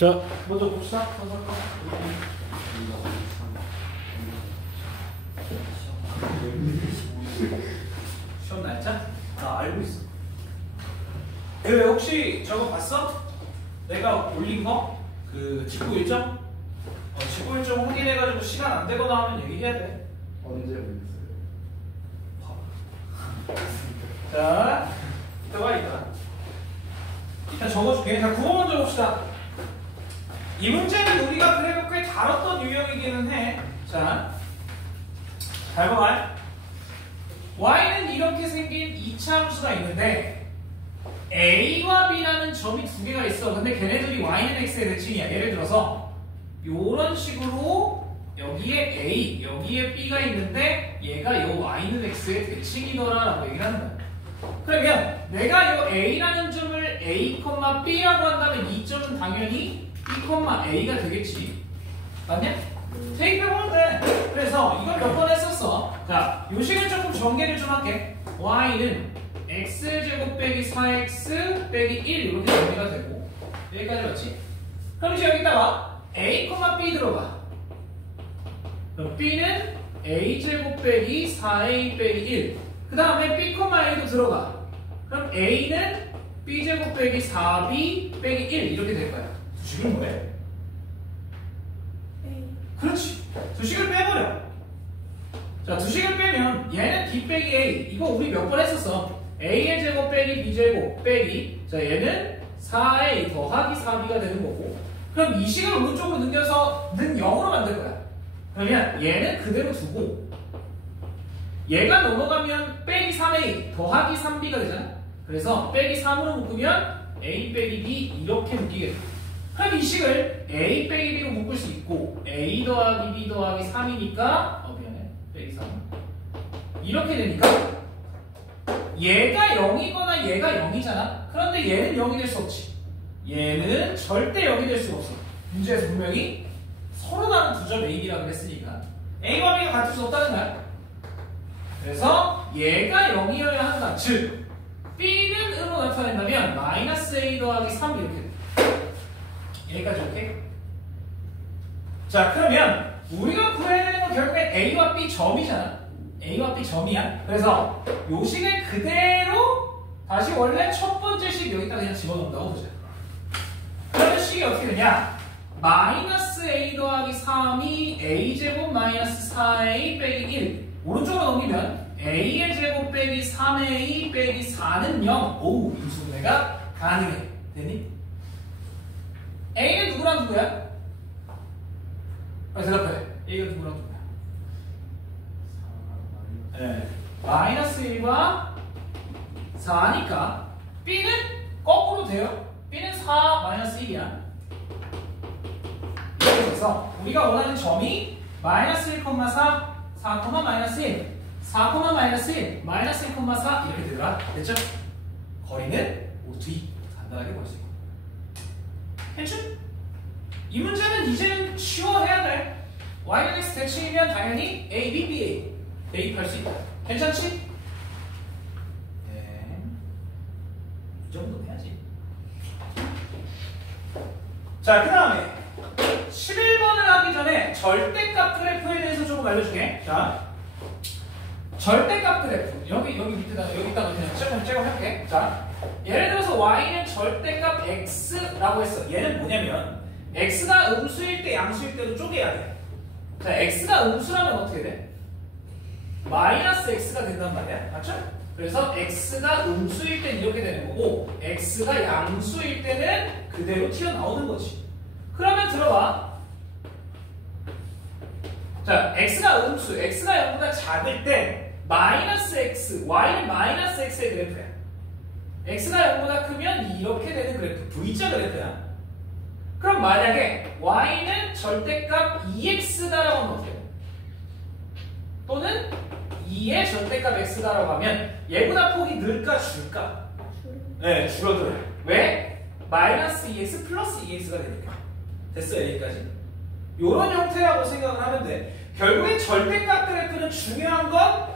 자, 먼저 봅시다. 시험 날짜? 나 알고 있어. 그 혹시 저거 봤어? 내가 올린 거? 그 직구 일정? 직구 일정 확인해가지고 시간 안 되거나 하면 얘기해야 돼. 언제 올렸어요? 자, 이따가 일단 적어줄게. 자, 9번 먼저 봅시다. 이 문제는 우리가 그래도 꽤 다뤘던 유형이기는 해. 자, 잘 봐봐. y는 이렇게 생긴 2차 함수가 있는데 a와 b라는 점이 두 개가 있어. 근데 걔네들이 y는 x의 대칭이야. 예를 들어서 요런 식으로 여기에 a, 여기에 b가 있는데 얘가 요 y는 x의 대칭이더라 라고 얘기를 하는 거야. 그러면 내가 요 a라는 점을 a, b라고 한다면 이 점은 당연히 b, a가 되겠지. 맞냐? 대입해보면 돼. 그래서 이걸 몇 번 했었어. 자, 요 식을 조금 전개를 좀 할게. y는 x제곱 빼기 4x 빼기 1 이렇게 정리가 되고 여기까지 맞지? 그럼 이제 여기다가 a, b 들어가. 그럼 b는 a제곱 빼기 4a 빼기 1. 그 다음에 b, a도 들어가. 그럼 a는 b제곱 빼기 4b 빼기 1 이렇게 될 거야. 두 식은 뭐해? 그렇지. 두 식을 빼버려. 자, 두 식을 빼면 얘는 b 빼기 a. 이거 우리 몇 번 했었어. a의 제곱 빼기 b제곱 빼기. 자, 얘는 4a 더하기 4b가 되는 거고. 그럼 이 식을 오른쪽으로 넘겨서 는 0으로 만들 거야. 그러면 얘는 그대로 두고 얘가 넘어가면 빼기 3a 더하기 3b가 되잖아. 그래서 빼기 3으로 묶으면 a 빼기 b 이렇게 묶이게 돼. 그럼 이 식을 a 빼기 b로 묶을 수 있고 a 더하기 b 더하기 3이니까 미안해. 빼기 3 이렇게 되니까 얘가 0이거나 얘가 0이잖아. 그런데 얘는 0이 될 수 없지. 얘는 절대 0이 될 수 없어. 문제에서 분명히 서로 다른 두 점 a라고 했으니까 a와 b가 같을 수 없다는 거야. 그래서 얘가 0이어야 한다. 즉 b는 으로 나타낸다면 마이너스 a 더하기 3 이렇게 돼. 여기까지 오케이? 자, 그러면 우리가 구해야 되는 건 결국엔 a와 b 점이잖아. a와 b 점이야. 그래서 요 식을 그대로 다시 원래 첫 번째 식 여기다 그냥 집어넣는다고 보자. 그러면 식이 어떻게 되냐? 마이너스 a 더하기 3이 a제곱 마이너스 4a 빼기 1. 오른쪽으로 넘기면 a의 제곱 빼기 3a 빼기 4는 0. 오우, 인수분해가 가능해. 되니? a는 누구랑 누구야? 대답해. a가 누구랑 누구야? 네. 마이너스 1과 4니까 b는 거꾸로 돼요. b는 4 마이너스 1이야. 그래서 우리가 원하는 점이 마이너스 1, 4, 4, 마이너스 1, 4, 마이너스 1, 마이너스 1, 4 이렇게 되더라. 됐죠? 거리는 OT 간단하게 볼 수 있고. 괜찮? 이 문제는 이제는 쉬워해야 돼. y는 x 대칭이면 당연히 a, b, b, 대입할 수 있다. 괜찮지? 네. 이 정도는 해야지. 자, 그 다음에 11번을 하기 전에 절대값 그래프에 대해서 조금 알려줄게. 자, 절대값 그래프. 여기 밑에다가 여기다가 그냥 째고 할게. 자, 예를 들어서 y는 절대값 x라고 했어. 얘는 뭐냐면 x가 음수일 때 양수일 때도 쪼개야 돼. 자, x가 음수라면 어떻게 돼? 마이너스 x가 된단 말이야. 맞죠? 그래서 x가 음수일 때는 이렇게 되는 거고 x가 양수일 때는 그대로 튀어나오는 거지. 그러면 들어봐. 자, x가 음수, x가 0보다 작을 때 마이너스 x, y는 마이너스 x의 그래프야. x가 0보다 크면 이렇게 되는 그래프, v자 그래프야. 그럼 만약에 y는 절대값 2x다라고 하면 어떻게 돼? 또는 2의 절대값 x다라고 하면 얘보다 폭이 늘까 줄까? 네, 줄어들어요. 왜? 마이너스 2x 플러스 2x가 되니까. 됐어요, 여기까지. 요런 형태라고 생각을 하면 돼. 결국엔 절대값 그래프는 중요한 건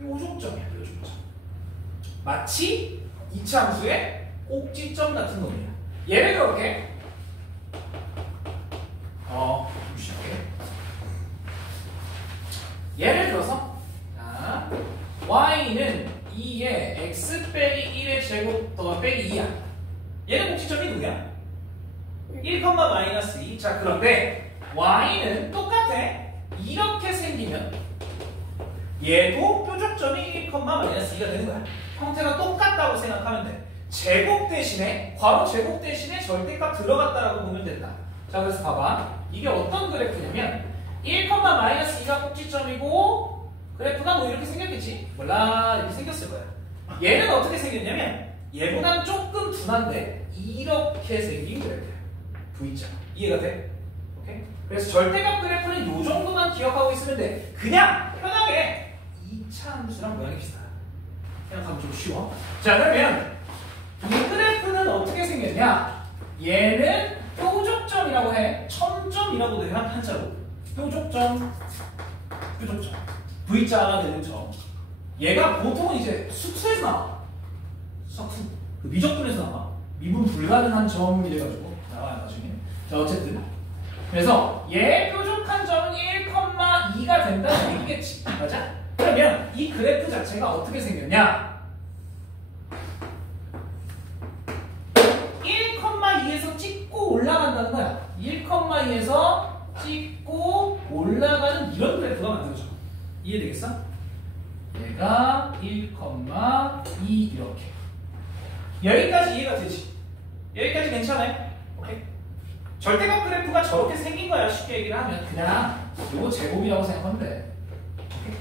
요중점이야, 요중점. 마치 2차 함수의 꼭지점 같은 놈이야. 예를 들어볼게. 예를 들어서 자, y는 2에 x 빼기 1의 제곱 더하 빼기 2야. 얘는 꼭지점이 누구야? 1,-2. 자, 그런데 y는 똑같아. 이렇게 생기면 얘도 표적점이 1,-2가 되는 거야. 형태가 똑같다고 생각하면 돼. 제곱 대신에 괄호 제곱 대신에 절대값 들어갔다라고 보면 된다. 자, 그래서 봐봐. 이게 어떤 그래프냐면 1,-2가 꼭지점이고 그래프가 뭐 이렇게 생겼겠지? 몰라, 이렇게 생겼을 거야. 얘는 어떻게 생겼냐면 얘보다는 조금 둔한데 이렇게 생긴 그래프야. V자. 이해가 돼? 오케이? 그래서 절대값 그래프는 이 정도만 기억하고 있으면 돼. 그냥 편하게 2차 함수랑 모양이 비슷하다. 생각하면 좀 쉬워. 자, 그러면 이 그래프는 어떻게 생겼냐? 얘는 표적점이라고 해. 첨점이라고도 해. 한자로. 표적점. V자가 되는 점. 얘가 보통은 이제 수투에서 나와. 수투. 그 미적분에서 나와. 미분 불가능한 점이래가지고 나와요, 나중에. 자, 어쨌든. 그래서 얘 뾰족한 점은 1,2가 된다는 얘기겠지. 맞아? 그러면 이 그래프 자체가 어떻게 생겼냐? 1,2에서 찍고 올라간다는 거야. 1,2에서 찍고 올라가는 이런 그래프가 만들어져. 이해되겠어? 얘가 1,2 이렇게. 여기까지 이해가 되지? 여기까지 괜찮아요? 오케이? 절대값 그래프가 저렇게 생긴 거야. 쉽게 얘기를 하면 그냥 요거 제곱이라고 생각하면 돼. 오케이?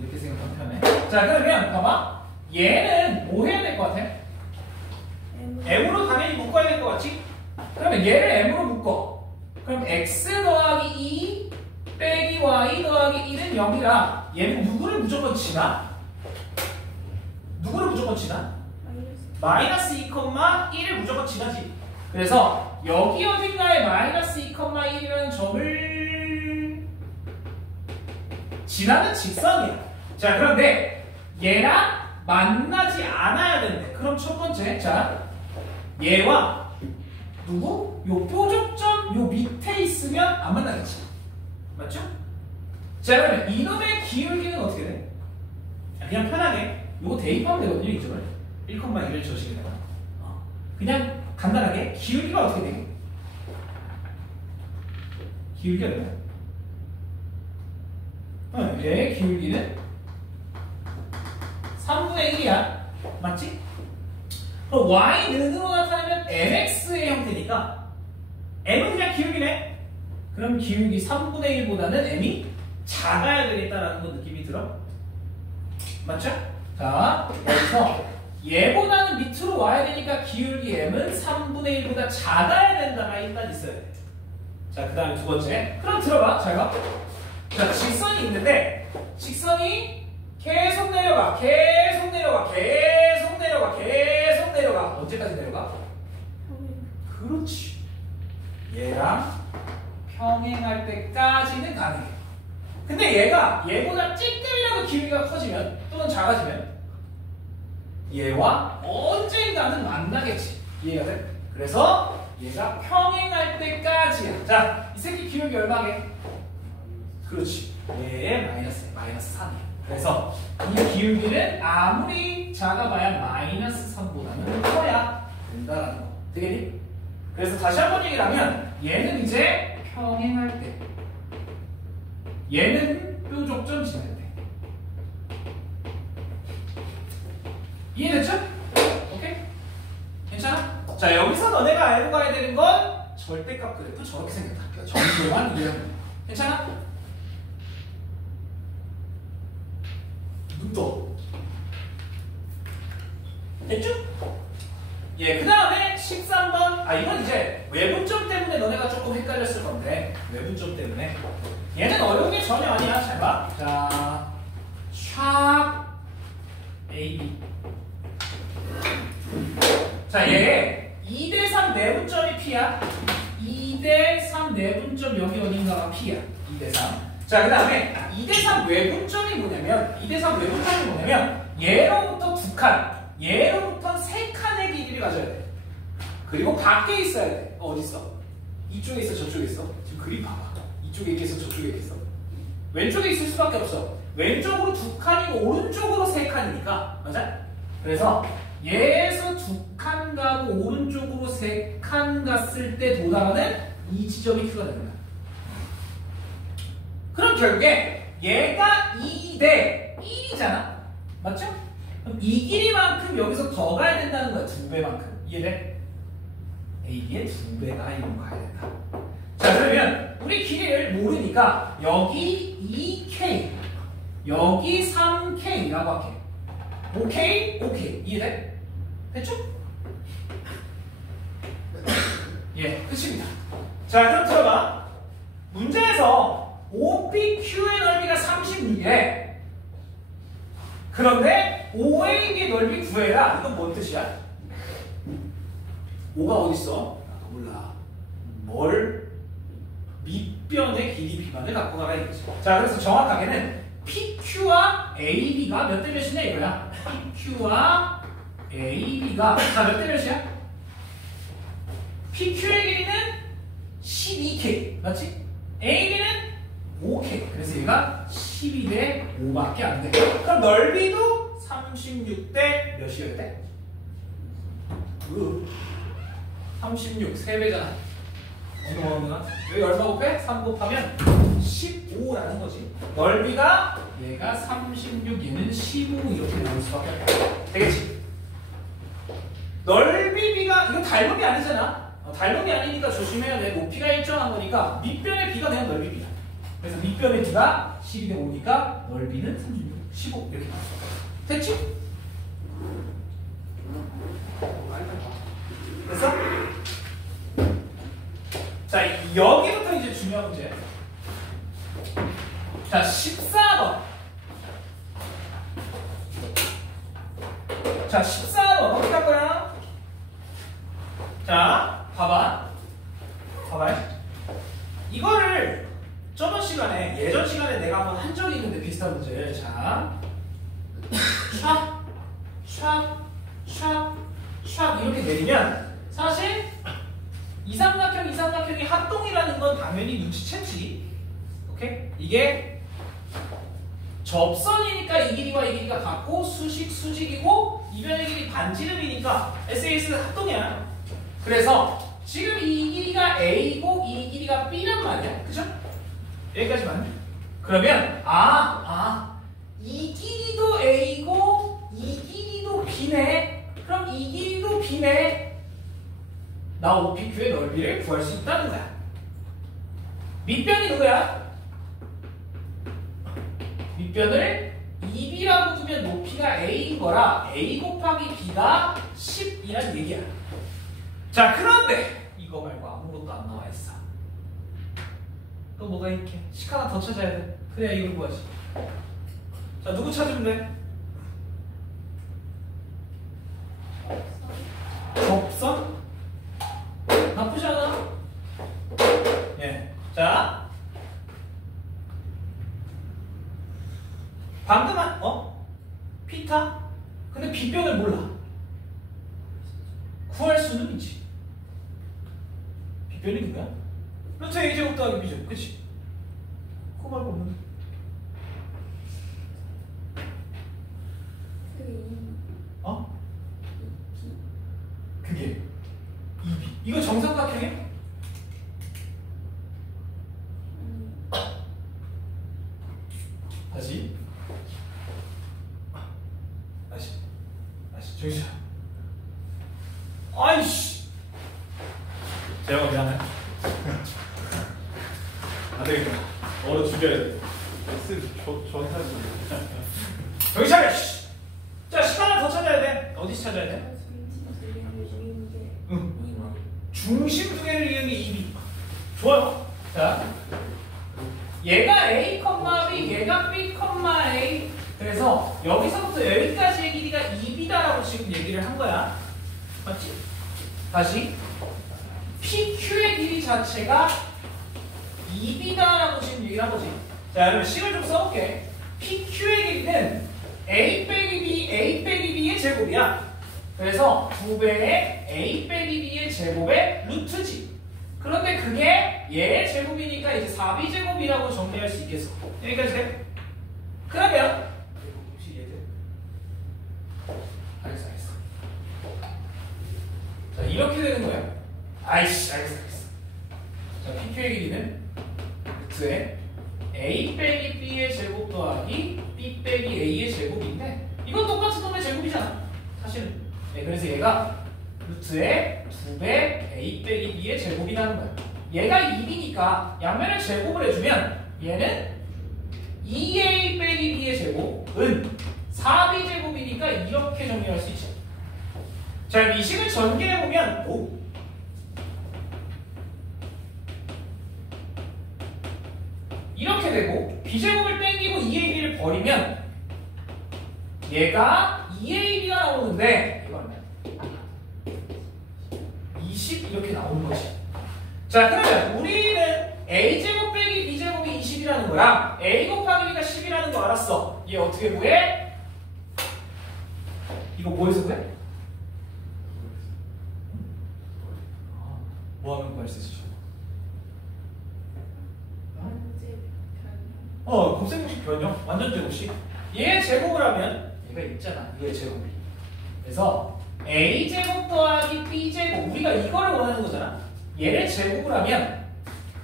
이렇게 생각하면 편해. 자, 그러면 봐봐. 얘는 뭐 해야 될 것 같아? m으로 당연히 묶어야 될 것 같지? 그러면 얘를 m으로 묶어. 그럼 x 더하기 2 빼기 y 더하기 1은 0이라 얘는 누구를 무조건 치나? 누구를 무조건 치나? 마이너스 2,1을 무조건 지나지. 그래서 여기 어딘가에 마이너스 2,1이라는 점을 지나는 직선이야. 자, 그런데 얘랑 만나지 않아야 되는데 그럼 첫 번째, 자, 얘와 누구? 요 표적점 요 밑에 있으면 안 만나겠지. 맞죠? 자, 그러면 이놈의 기울기는 어떻게 돼? 그냥 편하게 요거 대입하면 되거든요. 이 점을 1,1을 저식에다가 그냥 간단하게 기울기가 어떻게 돼? 기울기가 되나요? 얘의 기울기는 3분의 1이야. 맞지? 그럼 y는으로 나타나면 mx의 형태니까 m은 그냥 기울기네. 그럼 기울기 3분의 1보다는 m이 작아야 되겠다라는 거 느낌이 들어? 맞죠? 자, 여기서 얘보다는 밑으로 와야 되니까 기울기 m은 3분의 1보다 작아야 된다가 일단 있어야 돼. 자, 그 다음에 두 번째. 그럼 들어봐. 잘 봐. 자, 직선이 있는데 직선이 계속 내려가. 계속 내려가. 계속 내려가. 계속 내려가. 언제까지 내려가? 그렇지. 얘랑 평행할 때까지는 가능해. 근데 얘가 얘보다 찔끔이라도 기울기가 커지면 또는 작아지면 얘와 언젠가는 만나겠지. 이해가 돼? 그래서 얘가 평행할 때까지야. 자, 이 새끼 기울기 얼마게? 그렇지. 얘의 마이너스 3이야. 그래서 이 기울기는 아무리 작아봐야 마이너스 3보다는 커야 된다라는 거. 되겠니? 그래서 다시 한번 얘기를 하면 얘는 이제 평행할 때, 얘는 뾰족점 지날 때. 이해됐죠? 오케이? 괜찮아? 자, 여기서 너네가 알고 가야 되는 건 절대값 그래프 저렇게 생겼다. 정도만 이해하면 돼. 괜찮아? 눈도 됐죠? 예, 그 다음에 13번. 이건 이제 외분점 때문에 너네가 조금 헷갈렸을 건데, 외분점 때문에 얘는 어려운 게 전혀 아니야. 잘 봐. 자, 샵 AB. 자, 얘 2대3 내분점이 P야. 2대3 내분점 여기 어딘가가 P야. 2대3. 자, 그 다음에 2대3 외분점이 뭐냐면, 2대3 외분점이 뭐냐면 얘로부터 2칸, 얘로부터 3칸의 길이를 가져야 돼. 그리고 밖에 있어야 돼. 어디 있어? 이쪽에 있어, 저쪽에 있어? 지금 그림 봐봐. 이쪽에 있겠어, 저쪽에 있겠어? 왼쪽에 있을 수밖에 없어. 왼쪽으로 2칸이고 오른쪽으로 3칸이니까. 맞아? 그래서 얘에서 2칸 가고 오른쪽으로 3칸 갔을 때 도달하는 이 지점이 Q가 됩니다. 그럼 결국에 얘가 2 대 1이잖아. 맞죠? 그럼 이 길이만큼 여기서 더 가야 된다는 거야. 2배만큼. 이해돼? AB의 2배가 이런 거 가야 된다. 자, 그러면 우리 길이를 모르니까 여기 2K, 여기 3K라고 할게. 오케이? 오케이. 이해돼? 됐죠? 예, 끝입니다. 자, 그럼 들어봐. 문제에서 OPQ의 넓이가 36이래. 그런데 OAB의 넓이 구해라. 이건 뭔 뜻이야? O가 어딨어? 나도 몰라. 뭘? 밑변의 길이 비만을 갖고 가라 이거지. 자, 그래서 정확하게는 PQ와 AB가 몇 대 몇이냐 이거야. PQ와 AB가 자, 몇 대 몇이야? PQ의 길이는 12K 맞지? AB는 5K. 그래서 얘가 12대 5밖에 안 돼. 그럼 넓이도 36대 몇이어야 돼? 36 3배잖아. 어느 여기 얼마 곱해? 3 곱하면 15라는 거지. 넓이가 얘가 36 얘는 15 이렇게 나올 수밖에 없다. 되겠지? 넓이 비가 이거 닮음이 아니잖아. 닮음이 아니니까 조심해야 돼. 높이가 일정한 거니까 밑변의 비가 그냥 넓이 비야. 그래서 밑변의 비가 12대 5니까 넓이는 36, 15 이렇게 나올 수밖에 없다. 됐지? 됐어? 자, 여기부터 이제 중요한 문제. 자, 14번. 자, 14번. 어떻게 할 거야? 자, 봐봐. 이거를 저번 시간에, 예전 시간에 내가 한번 한 적이 있는데 비슷한 문제를. 자, 촥 이렇게 내리면 사실 이삼각형이 합동이라는 건 당연히 눈치챘지. 오케이? 이게 접선이니까 이 길이와 이 길이가 같고 수직이고 이변의 길이 반지름이니까 SAS는 합동이야. 그래서 지금 이 길이가 A고 이 길이가 B란 말이야. 그죠? 여기까지만. 그러면 이 길이도 A고 이 길이도 B네. 그럼 이 길이도 B네. 나 OPQ의 넓이를 구할 수 있다는 거야. 밑변이 누구야? 밑변을 2B라고 두면 높이가 A인 거라 A 곱하기 B가 10이란 얘기야. 자, 그런데 이거 말고 아무것도 안 나와 있어. 또 뭐가 이렇게 식 하나 더 찾아야 돼. 그래야 이걸 구하지. 자, 누구 찾으면 돼? 접선? 나쁘지 않아? 예. 자. 방금 피타? 근데 B변을 몰라. 구할 수는 있지. B변이 누구야? 루트 A제곱 더하기 B제곱. 그치? 그거 말고 없는데. 그게 2B. 이거 정삼각형이야? 다시. 정신 차려. 아이씨. 재영아 미안해. 안 되겠다. 얼어 죽여야 돼. 저한테 하는 거야. 정신 차려. 자, 시간 하나 더 찾아야 돼. 어디서 찾아야 돼? 중심 두 개를 이은 게 2B. 좋아요. 자, 얘가 A, B, 얘가 B, A. 그래서 여기서부터 여기까지의 길이가 2B다라고 지금 얘기를 한 거야. 맞지? 다시. PQ의 길이 자체가 2B다라고 지금 얘기를 한 거지. 자, 그러면 식을 좀 써볼게. PQ의 길이는 A 빼기 B의 제곱이야. 그래서 2배의 A 빼기 B의 제곱의 루트지. 그런데 그게 얘의 제곱이니까 이제 4b제곱이라고 정리할 수 있겠어. 여기까지 돼? 그러면 혹시 얘들? 알겠어. 자, 이렇게 되는 거야. 아이씨, 알겠어. 자, PQ의 길이는 루트에 A 빼기 B의 제곱 더하기 B 빼기 A의 제곱인데 이건 똑같은 놈의 제곱이잖아. 사실은. 네, 그래서 얘가 루트에 2배 A 빼기 B의 제곱이라는 거야. 얘가 2B니까 양면을 제곱을 해주면 얘는 2A 빼기 B의 제곱은 4B 제곱이니까 이렇게 정리할 수 있죠. 자, 이 식을 전개해보면 이렇게 되고 B제곱을 땡기고 2AB를 버리면 얘가 2AB가 나오는데 이거 얼마야? 20 이렇게 나오는 거지. 자, 그러면 우리는 A제곱 빼기 B제곱이 20이라는 거랑 A 곱하기 B가 10이라는 거 알았어. 얘 어떻게 구해? 이거 뭐해서 구해? 뭐 하면 구할 수 있어? 곱셈공식 변형, 완전 제곱식. 얘 제곱을 하면 얘가 있잖아. 얘 제곱이. 그래서 A 제곱 더하기 B 제곱. 우리가 이걸 원하는 거잖아. 얘를 제곱을 하면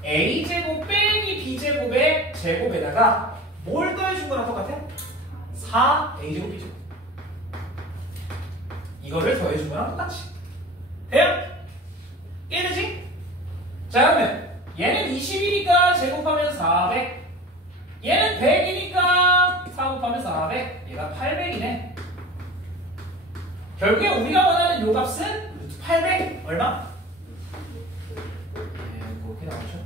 A 제곱 빼기 B 제곱의 제곱에다가 뭘 더해준 거랑 똑같아? 4A 제곱 B 제곱. 이거를 더해준 거랑 똑같지. 돼요? 이해되지? 자, 그러면 얘는 20이니까 제곱하면 400. 얘는 100이니까 4 곱하면 400. 얘가 800이네. 결국에 우리가 원하는 요 값은 800. 얼마? 그렇게 나오죠.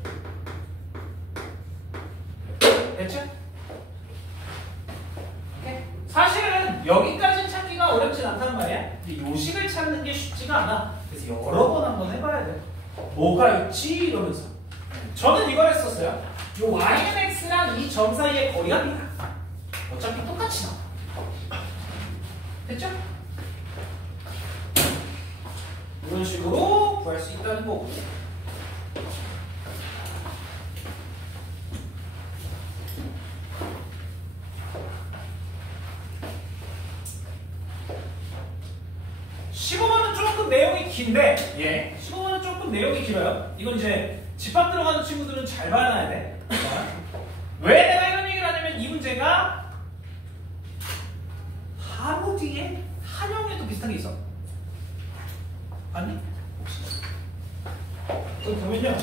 됐죠? 오케이? 사실은 여기까지는 찾기가 어렵진 않단 말이야. 근데 요식을 찾는 게 쉽지가 않아. 그래서 여러 번 한번 해봐야 돼. 뭐가 있지? 이러면서. 저는 이걸 했었어요. 요 y는 x랑 이 점 사이의 거리합니다. 어차피 똑같이 나와. 됐죠? 이런 식으로 구할 수 있다는 거고. 조금 내용이 긴데, 15번은 조금 내용이 길어요. 이건 이제 집합 들어가는 친구들은 잘 봐놔야 돼. 왜 내가 이런 얘기를 하냐면 이 문제가 바로 뒤에 한영에도 비슷한 게 있어. 아니? 혹시? 여기 보면요.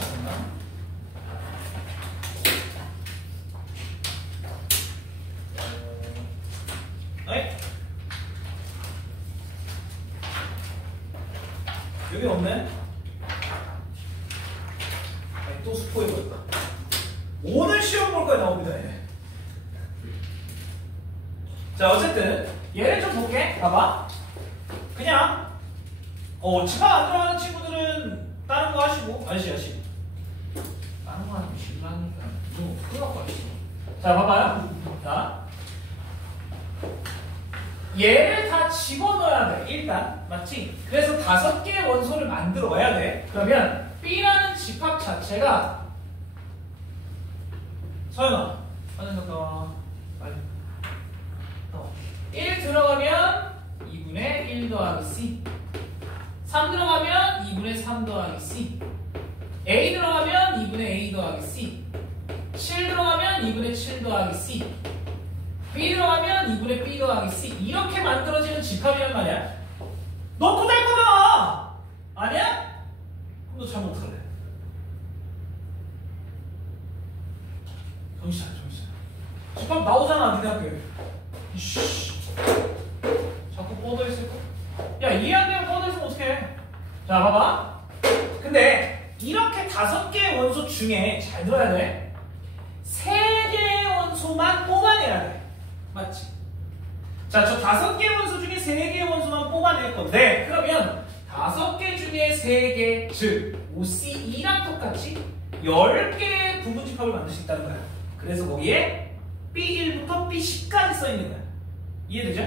여기 없네? 또 스포해버렸다. 오늘 시험 볼 거에 나옵니다. 얘. 자, 어쨌든 얘를 좀 볼게. 봐봐. 그냥 집합 안 들어가는 친구들은 다른 거 하시고 아시지? 다른 거 하면 실망이니까 이거 큰일 날 거 아시죠? 자, 봐봐요. 자, 얘를 다 집어넣어야 돼. 일단 맞지? 그래서 5개의 원소를 만들어 와야 돼. 그러면 B라는 집합 자체가 서연아 빨리 갔다 빨리 1 들어가면 2분의 1 더하기 C 3 들어가면 2분의 3 더하기 C A 들어가면 2분의 A 더하기 C 7 들어가면 2분의 7 더하기 C B 들어가면 2분의 B 더하기 C 이렇게 만들어지는 집합이란 말이야. 너 또 될 거잖아. 아니야? 그럼 너 잘못 어떡할래? 정신 차려. 집합 나오잖아 니네 학교에. 이씨 자꾸 뻗어있을까? 야 이해 안 되면 뻗어있으면 어떡해. 자 봐봐. 근데 이렇게 5개의 원소 중에 잘 들어야 돼. 3개의 원소만 뽑아내야 돼. 맞지? 자, 저 5개의 원소 중에 3개의 원소만 뽑아낼 건데 그러면 5개 중에 3개, 즉 OC2랑 똑같이 10개의 부분집합을 만들 수 있다는 거야. 그래서 거기에 B1부터 B10까지 써있는 거야. 이해되죠?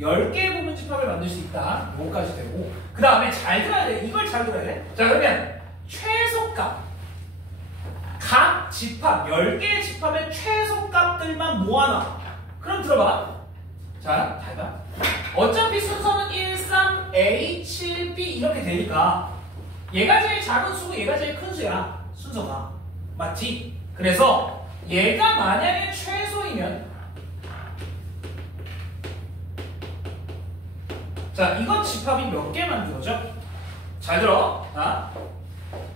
10개의 부분집합을 만들 수 있다. 요거까지 되고 그 다음에 잘 들어야 돼. 이걸 잘 들어야 돼. 자, 그러면 최소값 집합 10개의 집합의 최소값들만 모아놔. 그럼 들어봐. 자, 잘 봐. 어차피 순서는 1, 3, A, 7, B 이렇게 되니까 얘가 제일 작은 수고 얘가 제일 큰 수야. 순서가. 맞지? 그래서 얘가 만약에 최소이면 자, 이건 집합이 몇 개 만들어져? 잘 들어. 자,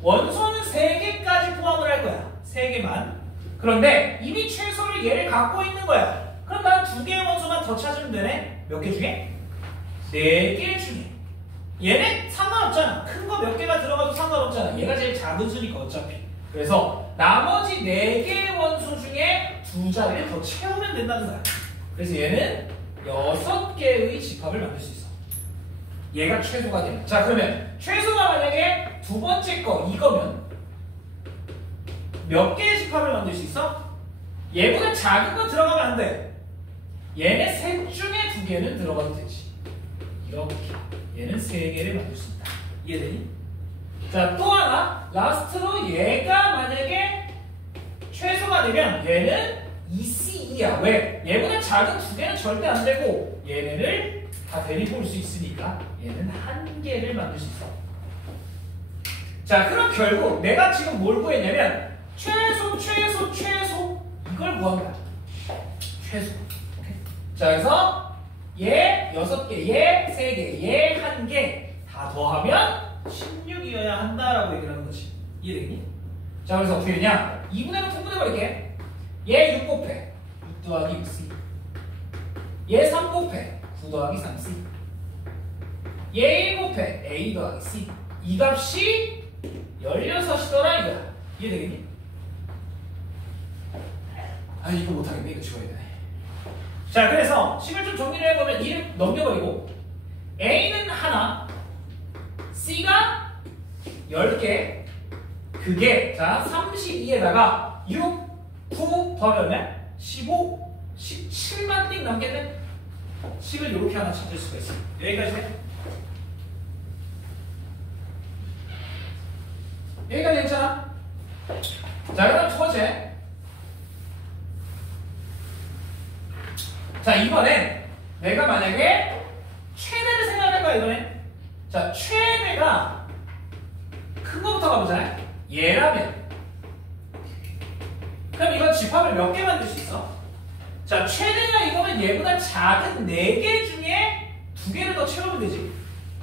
원소는 3개까지 포함을 할 거야. 3개만. 그런데 이미 최소를 얘를 갖고 있는 거야. 그럼 난 2개의 원소만 더 찾으면 되네. 몇 개 중에? 4개 중에. 얘는 상관없잖아. 큰 거 몇 개가 들어가도 상관없잖아. 얘가 제일 작은 수니까 어차피. 그래서 나머지 4개의 원소 중에 2자리를 더 채우면 된다는 거야. 그래서 얘는 6개의 집합을 만들 수 있어. 얘가 최소가 되면. 자, 그러면 최소가 만약에 두 번째 거 이거면 몇 개의 집합을 만들 수 있어? 얘보다 작은 거 들어가면 안 돼. 얘네 셋 중에 2개는 들어가도 되지. 이렇게. 얘는 3개를 만들 수 있다. 이해되니? 자, 또 하나. 라스트로 얘가 만약에 최소가 되면 얘는 EC2야. 왜? 얘보다 작은 2개는 절대 안 되고 얘네를 다 데리고 올 수 있으니까 얘는 1개를 만들 수 있어. 자, 그럼 결국 내가 지금 뭘 구했냐면 최소 이걸 구한 거야. 최소. 오케이? 자, 그래서 얘 6개, 얘 3개, 얘 1개 다 더하면 16이어야 한다라고 얘기를 하는 거지. 이해되니? 자, 그래서 어떻게 되냐? 2분의 1 통분해버릴게. 얘 6 곱해 6 더하기 6c. 얘 3 곱해 9 더하기 3c. 얘 1 곱해 a 더하기 c. 이 값이 16이더라 이거야. 이해되겠니? 아, 이거 못하겠네. 이거 지워야 되네. 자, 그래서 식을 좀 정리를 해보면 1 넘겨버리고 a는 하나, c가 10개, 그게 자 32에다가 6, 9 더하면 15, 17만 띵 남겠네. 식을 이렇게 하나 찾을 수가 있어. 여기까지 해. 여기까지 했잖아. 자, 그럼 두 번째. 자, 이번엔 내가 만약에 최대를 생각할 거야, 이번엔. 자, 최대가 큰 거부터 가보자. 얘라면. 그럼 이건 집합을 몇 개 만들 수 있어? 자, 최대가 이거면 얘보다 작은 4개 중에 2개를 더 채우면 되지.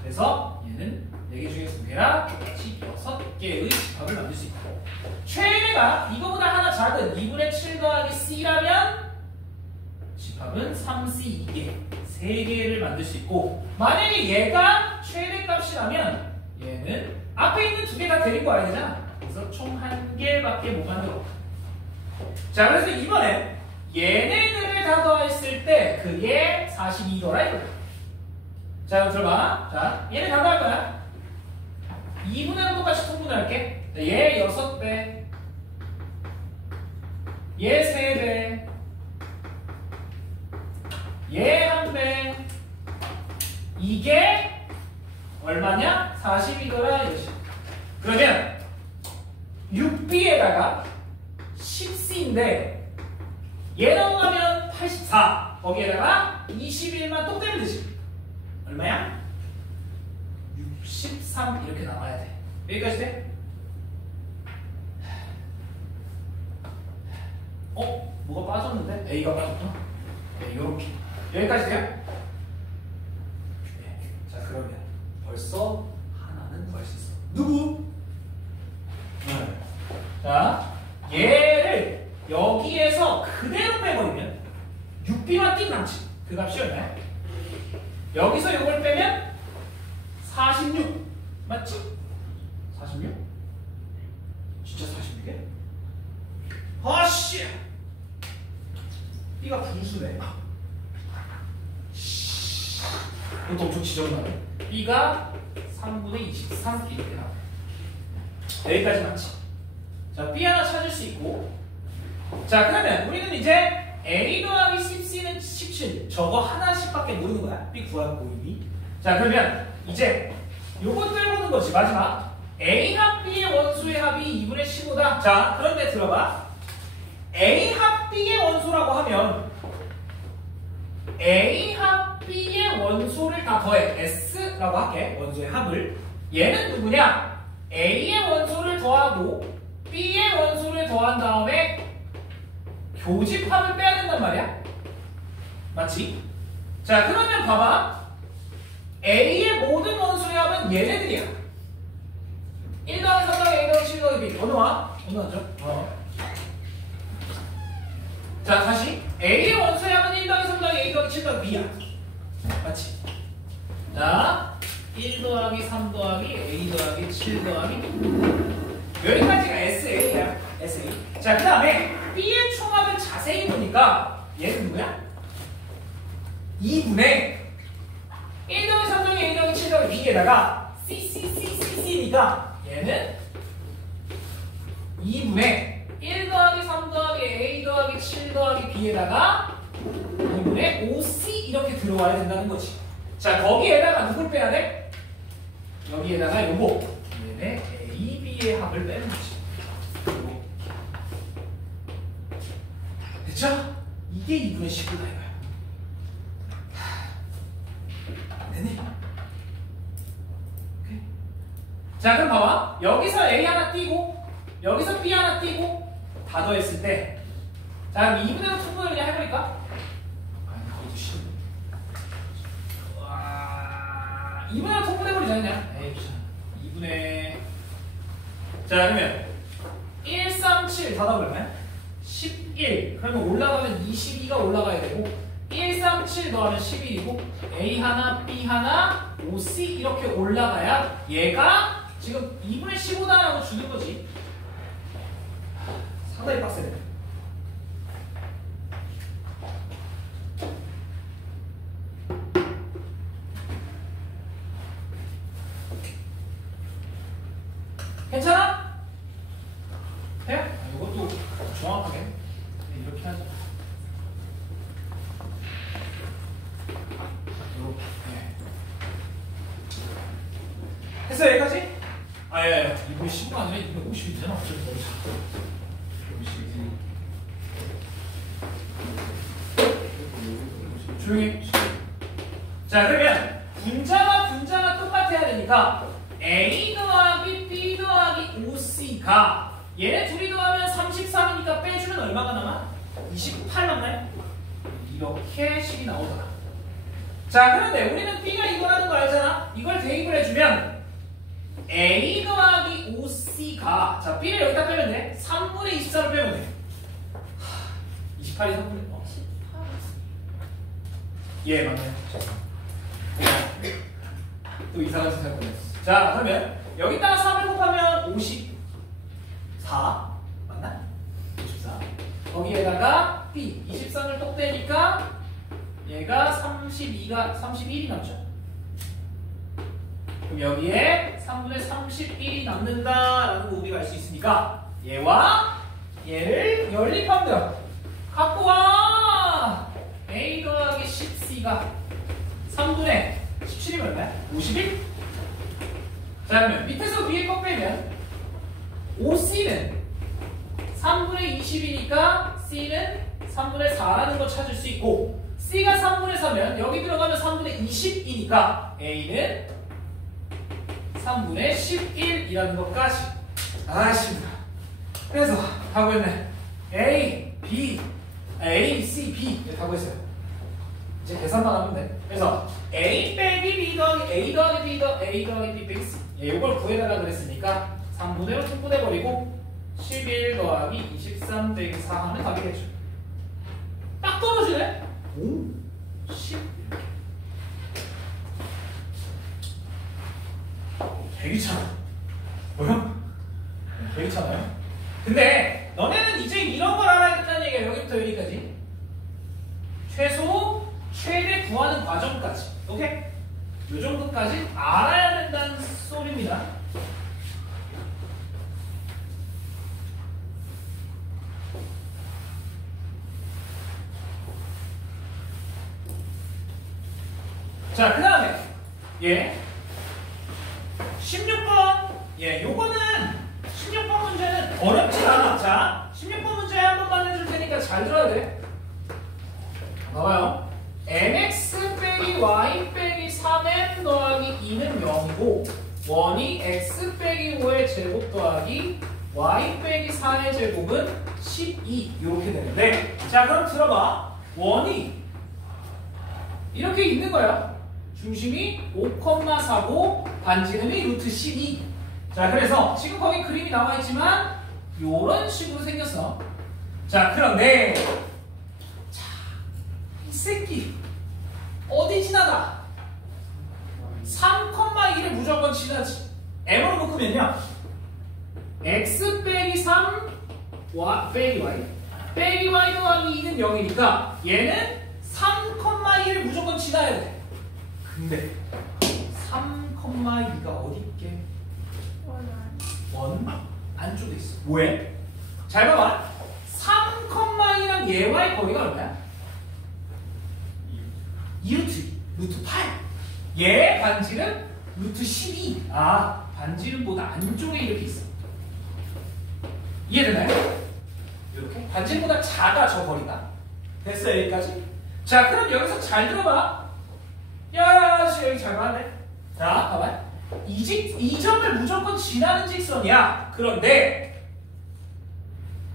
그래서 얘는 4개 중에 2개라 똑같이 6개의 집합을 만들 수 있고, 최대가 이거보다 하나 작은 2분의 7 더하기 c라면 집합은 3c 2개, 3개를 만들 수 있고, 만약에 얘가 최대값이라면 얘는 앞에 있는 2개 다 데리고 와야 되잖아. 그래서 총 1개밖에 못 만들어. 자, 그래서 이번엔 얘네들을 다 더했을 때 그게 42더라 이거야. 자, 그럼 들어봐. 자, 얘네 다 더할 거야. 2분의로 똑같이 통분할게. 얘 6배, 얘 3배, 얘 1배. 이게 얼마냐? 42더라 이것이. 그러면 6b에다가 10c인데 얘 넘어가면 84. 거기에다가 21만 또 떼면 되지. 얼마야? 63 이렇게 나와야 돼. 여기까지 돼? 뭐가 빠졌는데? A가 빠졌구나. 네, 요렇게. 여기까지 돼요? 네. 자, 그러면 벌써 하나는 구할 수 있어. 누구? 자, 얘를 여기에서 그대로 빼버리면 6b만 띵 남지. 그 값이 얼마야? 여기서 이걸 빼면 46. 맞지? 46? 진짜 46이야? 아씨! b가 분수네. 이것도 엄청 지저분하네. b가 3분의 23 이렇게 나와요. 여기까지 맞지? 자, b 하나 찾을 수 있고, 자, 그러면 우리는 이제 a 더하기 10c는 17 저거 하나씩밖에 모르는 거야. b 구하고 이미. 자, 그러면 이제 요것들 보는 거지. 마지막 A 합 B의 원소의 합이 2분의 15다. 자, 그런데 들어봐. A 합 B의 원소라고 하면 A 합 B의 원소를 다 더해. S라고 할게. 원소의 합을. 얘는 누구냐? A의 원소를 더하고 B의 원소를 더한 다음에 교집합을 빼야 된단 말이야. 맞지? 자, 그러면 봐봐. A의 모든 원소의 합은 얘네들이야. 1 더하기 3 더하기 A 더하기 7 더하기 B. 어느 와? 어느 왔죠? 자, 다시. A의 원소의 합은 1 더하기 3 더하기 A 더하기 7 더하기 B야. 맞지? 자, 1 더하기 3 더하기 A 더하기 7 더하기 B. 여기까지가 SA야. SA. 자, 그 다음에 B의 총합을 자세히 보니까 얘는 누구야? 2분의 1 더하기 3 더하기 A 더하기 7 더하기 B에다가 CCCCC니까 얘는 2분의 1 더하기 3 더하기 A 더하기 7 더하기 B에다가 2분의 5C 이렇게 들어와야 된다는 거지. 자, 거기에다가 누굴 빼야 돼? 여기에다가 요거 얘네 A, B의 합을 빼는 거지. 됐죠? 이게 2분의 19다 이거야. 되네. 오케이. 자, 그럼 봐봐. 여기서 A 하나 띄고 여기서 B 하나 띄고 다 더했을 때, 자, 그럼 2분의 5 통분을 그냥 해버릴까? 아니, 그것도 싫어. 와, 2분의 5 통분해버리자 그냥. 에이, 2분의. 자, 그러면 1, 3, 7 다 더하면 11. 그러면 올라가면 22가 올라가야 되고 1, 3, 7 더하면 11이고 A 하나, B 하나, 5C 이렇게 올라가야 얘가 지금 2분의 15다라고 주는 거지. 상당히 빡세네. 괜찮아? 돼? 이것도 정확하게 이렇게 하자. 이렇게. 했어 여기까지? 예. 215 아니라 250이 되나? 조용히. 자, 그러면 분자와 분자가 똑같아야 되니까 A 더하기 B 더하기 5C가 얘네 둘이 더하면 33이니까 빼주면 얼마가 남아? 28 남나요? 이렇게 식이 나오더라. 자, 그런데 우리는 B가 이거라는 거 알잖아? 이걸 대입을 해주면 A 더하기 5C가, 자, B를 여기다 빼면 돼. 3분의 24를 빼면 돼. 28이 3분의 18. 예, 맞네. 또 이상한 짓 할 뻔했어. 자, 그러면 여기다가 3을 곱하면 54 맞나? 54. 거기에다가 B 23을 똑 떼니까 얘가 31이 남죠. 그럼 여기에 3분의 31이 남는다라는 거 우리가 알 수 있으니까 얘와 얘를 연립합니다. 갖고 와! A 더하기 10C가 3분의 17이면 얼마야? 51? 자, 그러면 밑에서 위에 거 빼면 5C는 3분의 20이니까 C는 3분의 4라는 거 찾을 수 있고 C가 3분의 4면 여기 들어가면 3분의 20이니까 A는 3분의 11이라는 것까지. 아쉽다. 그래서 하고 있네. A, C, B 이렇게 하고 있어요. 이제 계산만 하면 돼. 그래서 A 빼기 B 더하기 A 더하기 B 더하기 A 더하기 B 빼기 C. 이걸 구해달라 그랬으니까 3분의 5 통분해버리고 11 더하기 23 빼기 4 하면 답이겠죠. 딱 떨어지네? 오, 10. 되게 차나. 뭐야? 되게 차나요? 근데 너네는 이제 이런 걸 알아야겠다는 얘기야. 여기부터 여기까지. 최소, 최대 구하는 과정까지. 오케이? 요 정도까지 알아야 된다는 소리입니다. 자, 그 다음에 얘 16번 예, 요거는 16번 문제는 어렵지 않아. 자, 16번 문제 한 번만 해줄 테니까 잘 들어야 돼. 봐봐요. mx 빼기 y 빼기 3m 더하기 2는 0이고 원이 x 빼기 5의 제곱 더하기 y 빼기 4의 제곱은 12 이렇게 되는데 자 그럼 들어봐. 원이 이렇게 있는 거야. 중심이 5,4고 반지름이 루트 12. 자 그래서 지금 거기 그림이 나와 있지만 요런 식으로 생겼어. 자 그런데 자, 이 새끼 어디 지나가? 3,2를 무조건 지나지. m으로 묶으면요 x 빼기 3 빼기 y 빼기 y 더하기 2는 0이니까 얘는 3,2를 무조건 지나야 돼. 근데 3,2가 어디 있게? 원 안쪽에 있어. 왜? 잘 봐봐. 3,2랑 얘와의 거리가 얼마야? 2루트 8. 얘의 반지름 루트 12. 아, 반지름보다 안쪽에 이렇게 있어. 이해되나요? 이렇게 반지름보다 작아 저 거리가. 됐어요 여기까지? 자 그럼 여기서 잘 들어봐. 야 여기 잘 봐네. 자 봐봐. 이 점을 무조건 지나는 직선이야. 그런데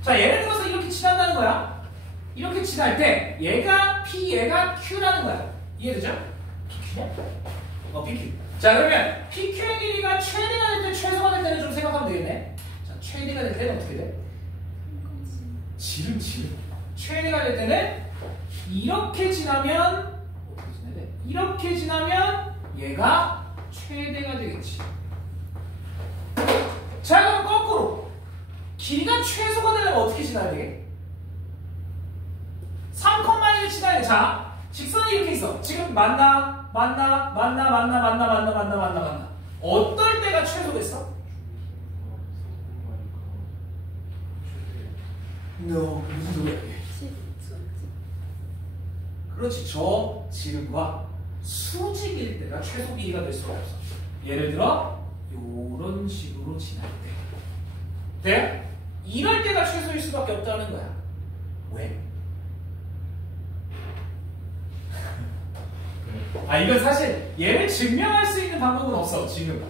자 예를 들어서 이렇게 지난다는 거야. 이렇게 지날 때 얘가 P 얘가 Q라는 거야. 이해되죠? PQ냐? PQ. 자 그러면 PQ의 길이가 최대가 될 때 최소가 될 때는 좀 생각하면 되겠네. 자 최대가 될 때는 어떻게 돼? 지름. 최대가 될 때는 이렇게 지나면 어떻게 지나야 돼? 이렇게 지나면 얘가 최대가 되겠지. 자 그럼 거꾸로 길이가 최소가 되려면 어떻게 지나야 되게? 3,1을 지나야 돼. 자 직선이 이렇게 있어. 지금 만나. 어떨 때가 최소겠어? No, 무슨 소리야 이게? 그렇지. 저 지름과 수직일 때가 최소 길이가 될 수가 없어. 예를 들어 요런 식으로 지날 때. 돼? 이럴 때가 최소일 수밖에 없다는 거야. 왜? 이건 사실 얘를 증명할 수 있는 방법은 없어. 지금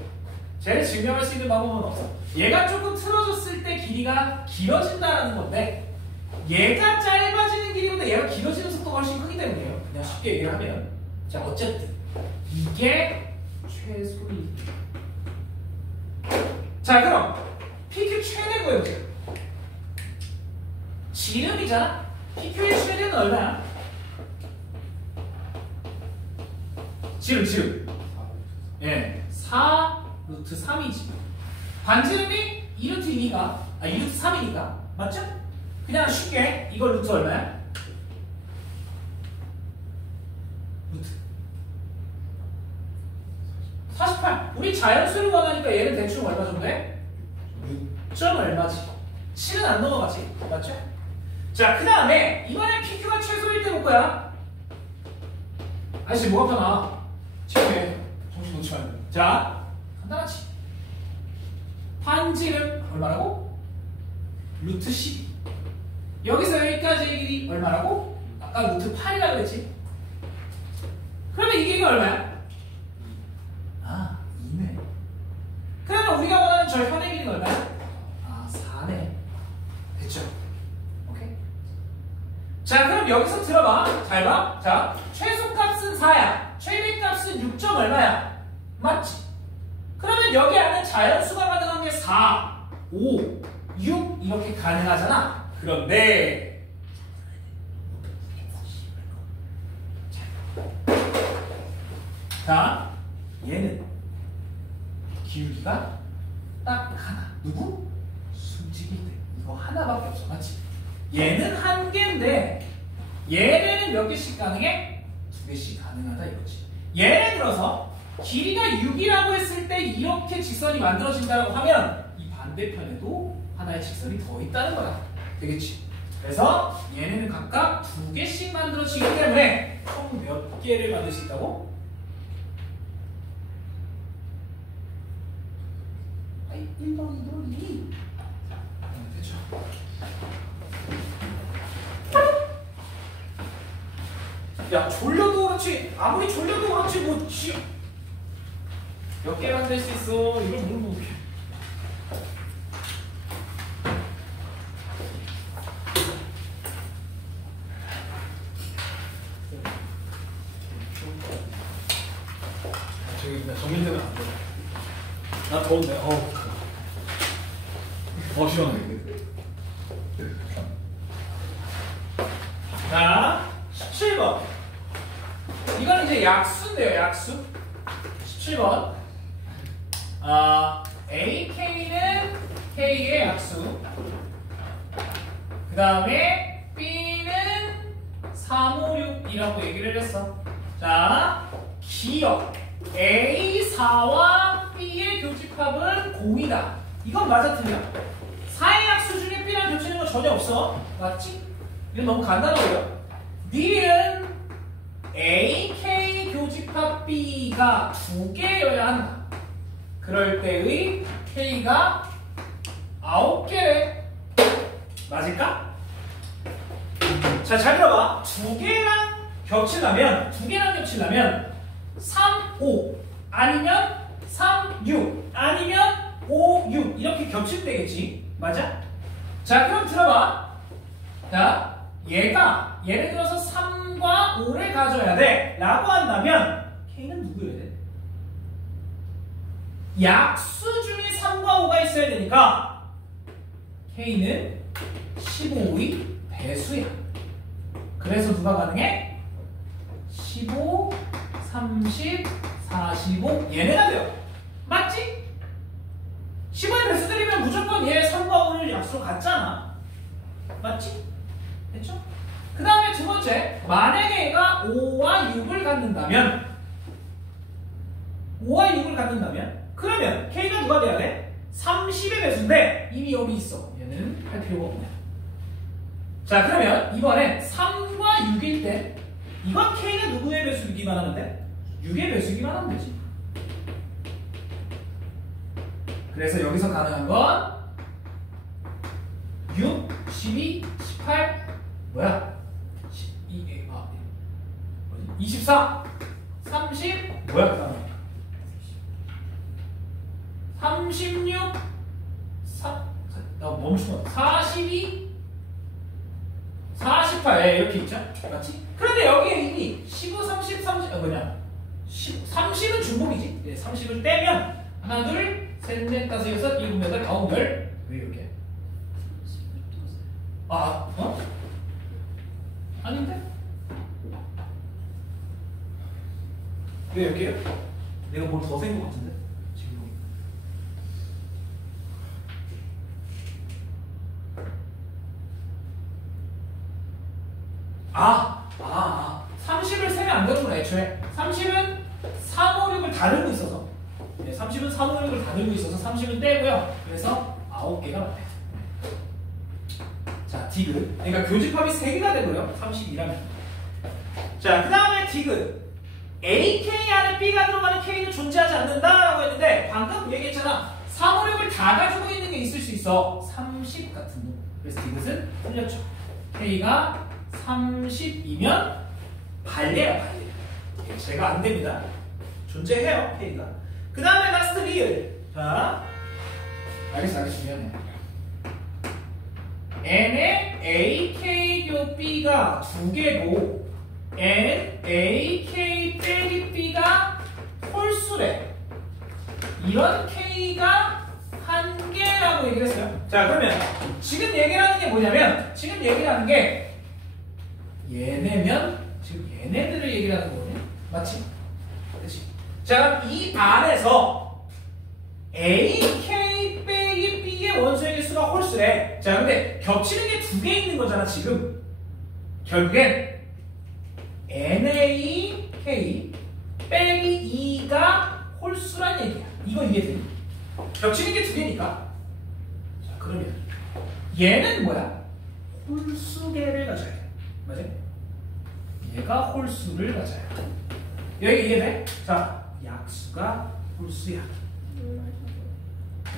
쟤를 증명할 수 있는 방법은 없어. 얘가 조금 틀어졌을 때 길이가 길어진다는 건데 얘가 짧아지는 길이보다 얘가 길어지는 속도가 훨씬 크기 때문이에요. 그냥 쉽게 얘기를 하면. 자 어쨌든 이게 최소일 때. 자 그럼 PQ 최대 구해보세요. 지름이잖아. PQ의 최대는 얼마야? 지름. 예, 4 루트 3이지. 반지름이 2루트 2니까, 2루트 3이니까. 맞죠? 그냥 쉽게, 이거 루트 얼마야? 루트 48. 우리 자연수를 원하니까 얘는 대충 얼마 정도 돼? 6점 얼마지? 7은 안 넘어가지. 맞죠? 자, 그 다음에, 이번에 PQ가 최소일 때 볼 거야. 아저씨, 뭐가 편하? 지금 정신 놓치면 안 돼. 자, 간단하지. 반지름 얼마라고? 루트 12. 여기서 여기까지의 길이 얼마라고? 아까 루트 8이라고 그랬지? 그러면 이 길이가 얼마야? 2네. 그러면 우리가 원하는 저 현의 길이가 얼마야? 4네. 됐죠? 오케이? 자, 그럼 여기서 들어봐. 잘 봐. 자, 최소값은 4야. 최대값은 6점 얼마야? 맞지? 그러면 여기 안에 자연수가 가능한 게 4, 5, 6 이렇게 가능하잖아. 그런데 자, 얘는 기울기가 딱 하나. 누구? 수직일 때. 이거 하나밖에 없어. 맞지? 얘는 한 개인데 얘네는 몇 개씩 가능해? 2개씩 가능하다 이거지. 예를 들어서 길이가 6이라고 했을 때 이렇게 직선이 만들어진다고 하면 이 반대편에도 하나의 직선이 더 있다는 거야. 되겠지? 그래서 얘네는 각각 2개씩 만들어지기 때문에 총 몇 개를 만들 수 있다고? 1 더하기 1 더하기 2. 됐죠? 야, 졸려도 그렇지. 아무리 졸려도 그렇지. 뭐 몇 개 만들 수 있어. 이걸 뭘 못해. 저기 정민 때문에 안 돼. 나 더운데. 시원해. 자, 17번. 이건 이제 약수인데요, 약수. 17번. AK는 K의 약수. 그 다음에 B는 3, 5, 6이라고 얘기를 했어. 자, 기억. A4와 B의 교집합은 공이다. 이건 맞아, 틀려? 4의 약수 중에 B랑 겹치는 건 전혀 없어. 맞지? 이건 너무 간단하고요. 니은 AK 교집합 B가 2개여야 한다. 그럴 때의 K가 9개래. 맞을까? 자, 잘 들어봐. 2개랑 겹치려면 3, 5 아니면 3, 6 아니면 5, 6 이렇게 겹치면 되겠지. 맞아? 자, 그럼 들어봐. 자, 얘가 예를 들어서 3과 5를 가져야 돼 라고 한다면 K는 누구여야 돼? 약수 중에 3과 5가 있어야 되니까 K는 15의 배수야. 그래서 누가 가능해? 15, 30, 45 얘네가 돼요. 맞지? 15의 배수들이면 무조건 얘 3과 5를 약수로 갖잖아. 맞지? 됐죠? 그 다음에 두 번째, 만약에 얘가 5와 6을 갖는다면 그러면 K가 누가 돼야 돼? 30의 배수인데 이미 여기 있어. 얘는 할 필요가 없네. 자, 그러면 이번엔 3과 6일 때 이건 K는 누구의 배수이기만 하는데? 6의 배수이기만 하면 되지. 그래서 여기서 가능한 건 6, 12, 18 뭐야? 24 30 뭐야 그 다음에 36 멈추면 42 48 이렇게 있죠? 맞지? 그런데 여기에 이미 15, 30, 30 30은 중복이지. 30을 떼면 하나, 둘, 셋, 넷, 다섯, 여섯, 일곱, 여덟, 아홉, 열. 왜 이렇게? 아닌데? 왜 이렇게요? 내가 뭘 더 센 것 같은데? 지금. 30을 세면 안 되는구나, 애초에. 30은 3, 5, 6을 다루고 있어서. 30은 3, 5, 6을 다루고 있어서 30은 떼고요. 그래서 9개가 맞대. 자, 디귿. 그러니까 교집합이 3개가 되고요. 32라면. 자, 그 다음에 디귿. AK 안에 B가 들어가는 K는 존재하지 않는다라고 했는데 방금 얘기했잖아. 3, 5, 6을 다 가지고 있는 게 있을 수 있어. 30 같은 놈. 그래서 디귿은 틀렸죠. K가 30이면 발레야, 발레. 제가 안 됩니다. 존재해요, K가. 그 다음에 라스트 리을. 자, 알겠어, 미안해. N의 AK 교 B가 2개고 N, AK 빼기 B가 홀수래. 이런 K가 1개라고 얘기를 했어요. 자, 그러면 지금 얘기를 하는 게 뭐냐면 지금 얘기를 하는 게 얘네면 지금 얘네들을 얘기를 하는 거거든요. 맞지? 그렇지? 자, 그럼 이 안에서 AK 빼기 B의 원소의 개수가 홀수래. 자, 근데 겹치는 게 2개 있는 거잖아, 지금. 결국엔 NAK 빼기 2가 홀수란 얘기야. 이거 이해되니? 겹치는 게 2개니까. 자, 그러면 얘는 뭐야? 홀수계를 가져야 돼. 맞아? 얘가 홀수를 가져야 돼. 여기 이해돼? 자, 약수가 홀수야.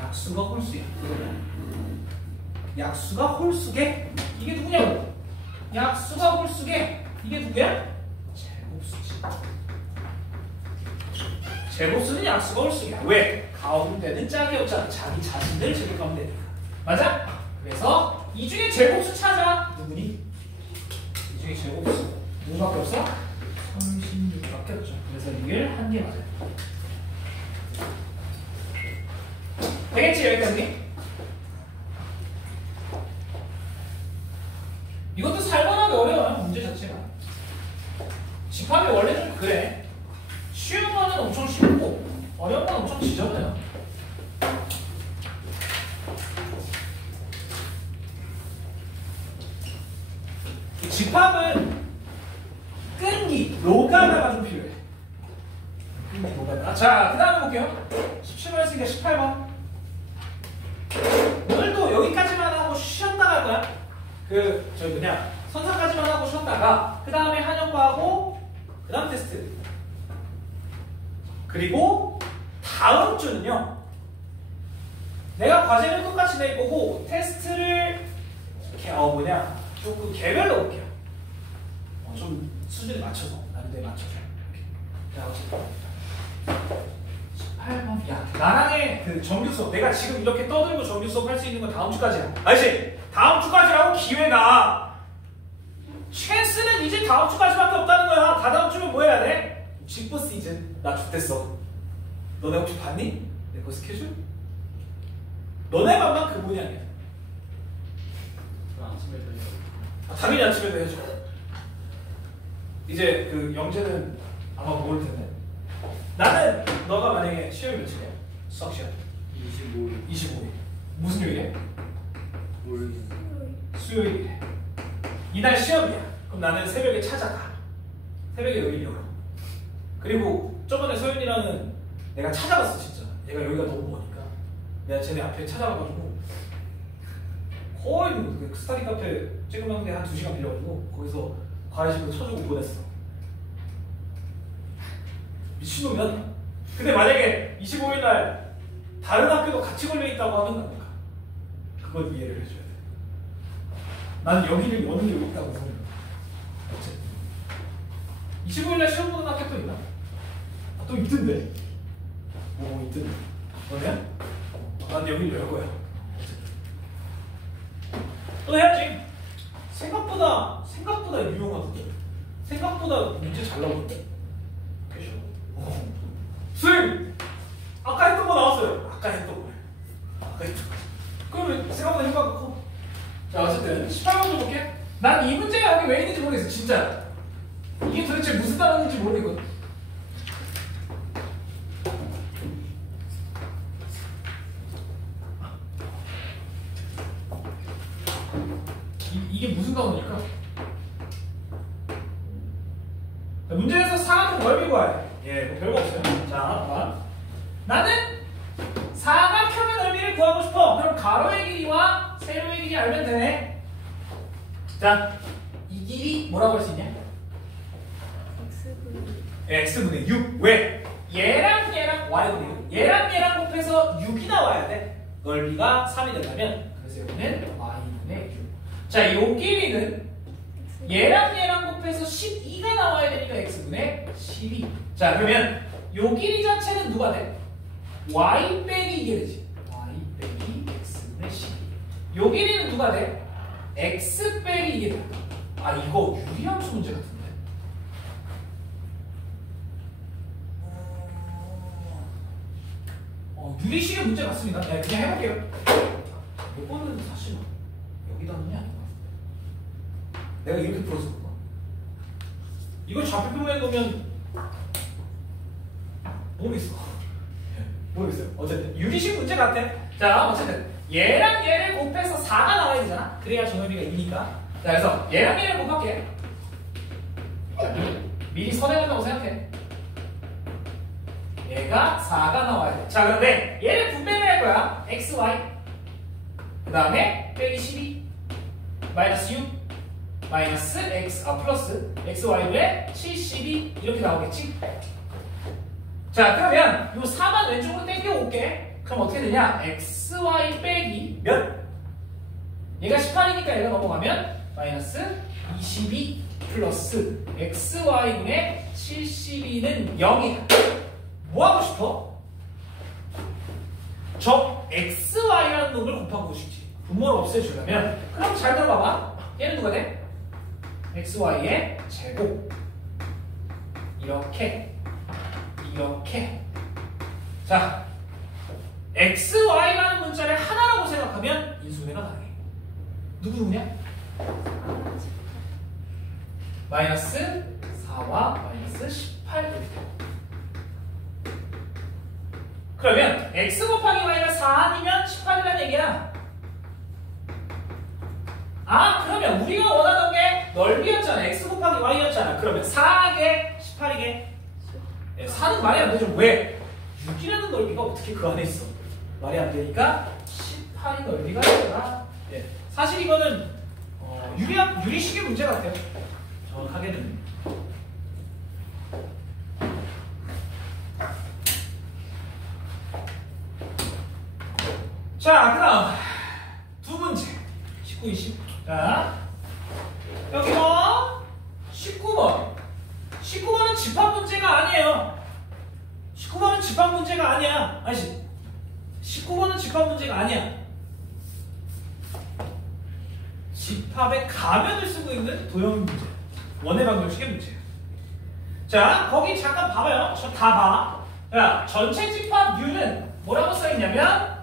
약수가 홀수야. 약수가 홀수게? 이게 누구냐고? 약수가 홀수게? 이게 누구야? 제곱수지. 제곱수는 약수가 홀수야. 왜? 가운데는 짝이 없잖아. 자기 자신을 제곱하면 되니까. 맞아? 그래서 이 중에 제곱수 찾아. 누구니? 이 중에 제곱수 누구밖에 없어? 36밖에 없죠. 그래서 이걸 한 개 맞아요. 되겠지? 여기까지? 이것도 살만하게 어려워요. 문제 자체가. 집합이 원래 좀 그래. 쉬운 거는 엄청 쉽고 어려운 건 엄청 지저분해요. 집합은 끈기, 로가다가 좀 필요해. 끈기, 로가다. 자, 그 다음에 볼게요. 17번 했으니까 18번. 오늘도 여기까지만 하고 쉬었다 갈 거야. 저기 뭐냐, 선상까지만 하고 쉬었다가 그 다음에 한영과하고 그 다음 테스트. 그리고 다음 주는요, 내가 과제를 똑같이 낼 거고 테스트를 조금 개별로 볼게요. 좀 수준에 맞춰서, 난이도에 맞춰서. 자, 어쨌든 18번. 야, 나랑의 그 정규 수업, 내가 지금 이렇게 떠들고 정규 수업 할 수 있는 건 다음 주까지야. 알지? 다음 주까지라고 기회가. 찬스는 이제 다음 주까지밖에 없다는 거야. 다다음 주면 뭐 해야 돼? 직보 시즌. 나 죽됐어. 너네 혹시 봤니? 내 거 스케줄? 너네만만 그 모양이야. 당연히 아침에도 해줘. 이제 그 영재는 아마 모를 텐데. 나는 너가 만약에 시험이 며칠이야? 수학 시험 25일. 무슨 요일이야? 수요일이래. 이날 시험이야. 그럼 나는 새벽에 찾아가. 새벽에 여기 열어. 그리고 저번에 소연이랑은 내가 찾아갔어. 진짜 얘가 여기가 너무 머니까 내가 쟤네 앞에 찾아가가지고 거의 그 스터디 카페 찍으려는데 한 2시간 빌려가지고 거기서 과외식으로 쳐주고 보냈어. 미친놈이야. 근데 만약에 25일날 다른 학교도 같이 걸려있다고 하면 안 될까? 그건 이해를 해줘야 돼. 나는 여기를 여는 게 있다고 생각해. 어쨌든 25일날 시험 보는 학교 또 있나? 아, 또 있던데. 오, 있던데. 너냐? 난 여기를 열 거야. 어쨌든 또 해야지. 생각보다 유용하던데. 생각보다 문제 잘 나오던데. 계셔. 수행! 아까 했던 거 나왔어요. 아까 했던 거. 그러면 생각보다 효과가 커. 자, 어쨌든 18번 볼게. 난 이 문제가 여기 왜 있는지 모르겠어. 진짜 이게 도대체 무슨 단어인지 모르겠거든. 이게 무슨 단어일까? 문제에서 사각형 넓이 구하래. 예, 뭐 별거 없어요. 자, 봐. 나는 사각형의 넓이를 구하고 싶어. 그럼 가로의 길이와 세로의 길이 알면 되네. 자, 이 길이 뭐라고 할 수 있냐? x분의 6. 왜? 얘랑 y분의 6. 얘랑 곱해서 6이 나와야 돼. 넓이가 3이 되려면. 그래서 여기는 y분의 6. 자, 요 길이는 얘랑 곱해서 12가 나와야 되니까 x분의 12. 자, 그러면 요 길이 자체는 누가 돼? y 빼기 이게 되지. y 빼기 x분의 12. 요 길이는 누가 돼? x 빼기 이게 돼. 아, 이거 유리함수 문제 같은데. 유리식의 문제 같습니다. 네, 그냥 해볼게요. 이거는 사실 여기다 넣는 게 아닌 것 같아. 내가 이렇게 풀어서 그런가? 이걸 좌표표면에 놓으면 모르겠어요. 어쨌든 유리식 문제 같아. 자, 어쨌든 얘랑 얘를 곱해서 4가 나와야 되잖아. 그래야 정넓이가 2니까. 자, 그래서 얘랑 얘를 곱할게. 미리 선행한다고 생각해. 얘가 4가 나와야 돼. 자, 그런데 얘를 분배를 할 거야. x, y. 그 다음에 빼기 12 마이너스 6 마이너스 x, 플러스 x, y에 72 이렇게 나오겠지? 자, 그러면 요 4만 왼쪽으로 당겨 올게. 그럼 어떻게 되냐? xy 빼기 몇? 얘가 18이니까 얘가 넘어가면 마이너스 22 플러스 xy분의 72는 0이야. 뭐 하고 싶어? 저 xy라는 놈을 곱하고 싶지. 분모를 없애주려면 그럼 잘 들어봐봐. 얘는 누가 돼? xy의 제곱. 이렇게 자 xy라는 문자를 하나라고 생각하면 인수분해가 가능해. 누구냐? 마이너스 4와 마이너스 18. 그러면 x 곱하기 y가 4 아니면 18이라는 얘기야. 아 그러면 우리가 원하던 게 넓이였잖아. x 곱하기 y였잖아. 그러면 4게 18이게 4는 말이 안 되죠. 왜? 6이라는 넓이가 어떻게 그 안에 있어? 말이 안 되니까 18이 넓이가 있더라. 예. 사실 이거는 유리식의 문제 같아요. 정확하게는. 자, 그다음 두 문제. 19, 20. 자, 여기 뭐 19번. 19번은 집합 문제가 아니에요. 19번은 집합 문제가 아니야. 아니지. 19번은 집합 문제가 아니야. 집합의 가면을 쓰고 있는 도형 문제. 원의 방정식의 문제야. 자, 거기 잠깐 봐봐요. 저 다 봐. 야, 전체 집합 U는 뭐라고 써있냐면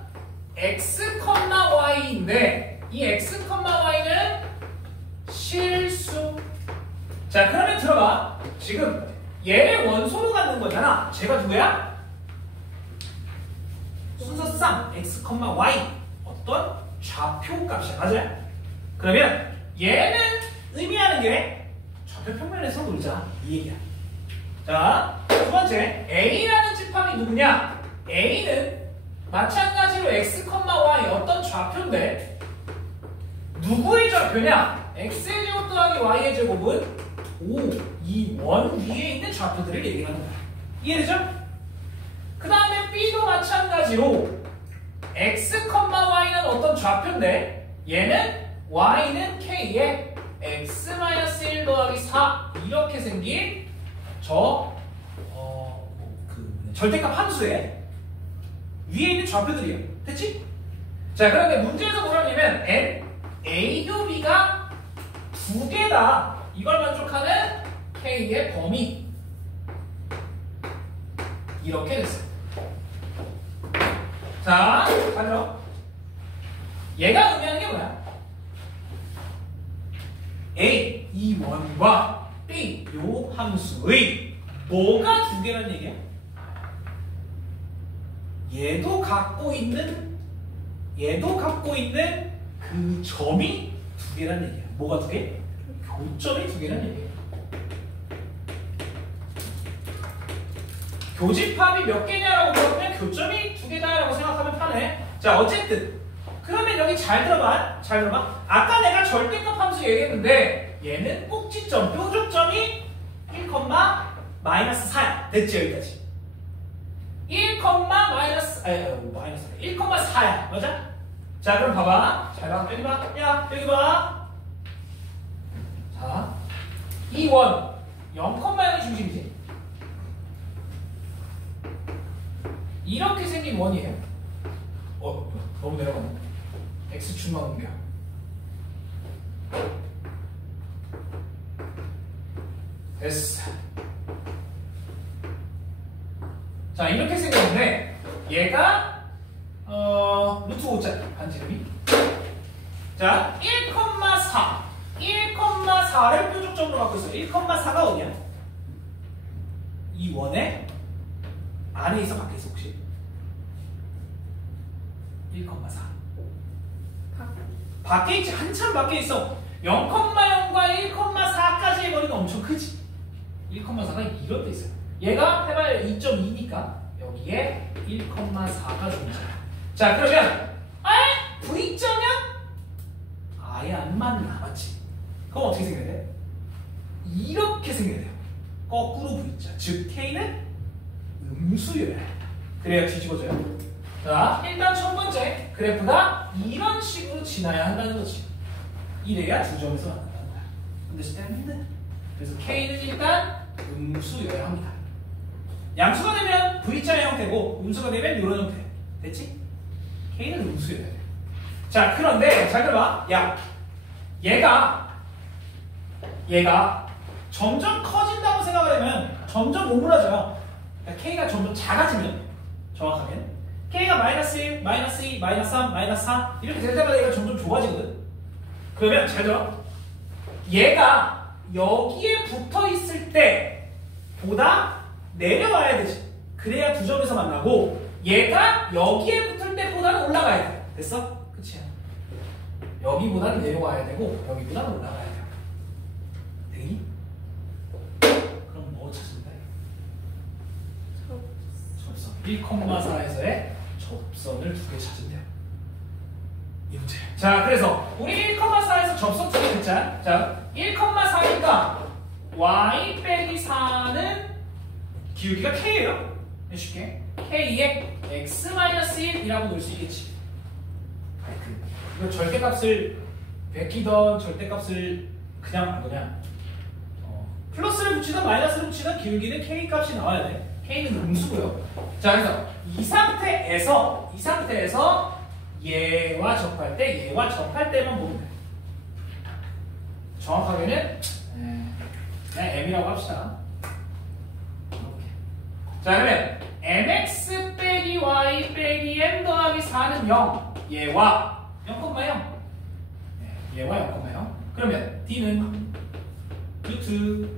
x, y인데 이 x, y는 실수. 자, 그러면 들어봐. 지금 얘를 원소로 갖는 거잖아. 쟤가 누구야? 순서상 x, y 어떤 좌표 값이야. 맞아? 그러면 얘는 의미하는 게 좌표 평면에서 놀자 이 얘기야. 자, 두 번째 A라는 집합이 누구냐? A는 마찬가지로 x, y 어떤 좌표인데 누구의 좌표냐? x의 제곱 더하기 y의 제곱은 5, 2, 원 위에 있는 좌표들을 얘기하는 거야. 이해되죠? 그 다음에 B도 마찬가지로 x, y는 어떤 좌표인데 얘는 y는 k에 x-1 더하기 4 이렇게 생긴 절대값 함수에 위에 있는 좌표들이에요. 됐지? 자, 그런데 문제에서 뭐라냐면 A, B가 두 개다. 이걸 만족하는 K의 범위. 이렇게 됐어요. 자, 가죠. 얘가 의미하는 게 뭐야? A, 이 원과 B, 요 함수의 뭐가 두 개라는 얘기야? 얘도 갖고 있는 그 점이 두 개라는 얘기야. 뭐가 두 개? 교점이 두 개라는 얘기야. 교집합이 몇 개냐라고 물어보면 교점이 두 개다라고 생각하면 편해. 자, 어쨌든 그러면 여기 잘 들어봐. 아까 내가 절대값 함수 얘기했는데 얘는 꼭지점, 뾰족점이 1,-4야. 됐지? 여기까지. 1,-4야. 맞아? 자, 그럼 봐봐. 잘 봐. 여기 봐. 야, 여기 봐. 자, 이 원 0,0이 중심이지. 이렇게 생긴 원이에요. 너무 내려가네. X축만 옮겨. 됐어. 자, 이렇게 생겼는데 얘가 루트 5짜리 반지름이. 자, 1,4를 뾰족점으로 갖고 있어. 1,4가 어디야? 이 원의 안에 있어, 밖에 있어 혹시? 1,4. 밖에 있지. 한참 밖에 있어. 0,0과 1,4까지의 거리는 엄청 크지. 1,4가 이런 데 있어요. 얘가 해봐야 2.2니까 여기에 1,4가 존재해요. 자, 그러면 V점은 아예 안 맞나? 맞지? 그럼 어떻게 생겨야 돼? 이렇게 생겨야 돼요. 거꾸로 V자. 즉 K는 음수여야 해. 그래야 뒤집어져요. 자, 일단 첫 번째 그래프가 이런 식으로 지나야 한다는 거지. 이래야 두 점에서 만난다는 거야. understand? 그래서 K는 일단 음수여야 합니다. 양수가 되면 V자의 형태고 음수가 되면 이런 형태. 됐지? K는 음수여야 돼. 자, 그런데 잘 들어봐. 야, 얘가 점점 커진다고 생각하면 점점 오므라져요. 그러니까 K가 점점 작아지면 정확하게 K가 마이너스 1, 마이너스 2, 마이너스 3, 마이너스 4 이렇게 될 때마다 얘가 점점 좁아지거든. 그러면 잘 들어. 얘가 여기에 붙어 있을 때보다 내려와야 되지. 그래야 두 점에서 만나고 얘가 여기에 붙을 때보다는 올라가야 돼. 됐어? 끝이야. 여기보다는 내려와야 되고 여기보다는 올라가야 돼요. 되니? 그럼 뭐 찾습니다. 접선 1,4에서의 접선을 두 개 찾으면 돼요. 이 문제. 자, 그래서 우리 1,4에서 접선 두 개 듣자. 자, 1,4니까 y 빼기 4는 기울기가 k예요. 해줄게. k에 x-1이라고 놓을 수 있겠지. 이거 절대값을 베끼던 절대값을 그냥 플러스를 붙이든 마이너스를 붙이든 기울기는 k 값이 나와야 돼. k는 음수고요. 자, 그래서 이 상태에서 얘와 접할 때만 보면 돼. 정확하게는 그냥 m이라고 합시다. 자, 그러면 mx 빼기 y 빼기 m 더하기 4는 0. 얘와 0,0. 얘와 0,0. 그러면 d는 루트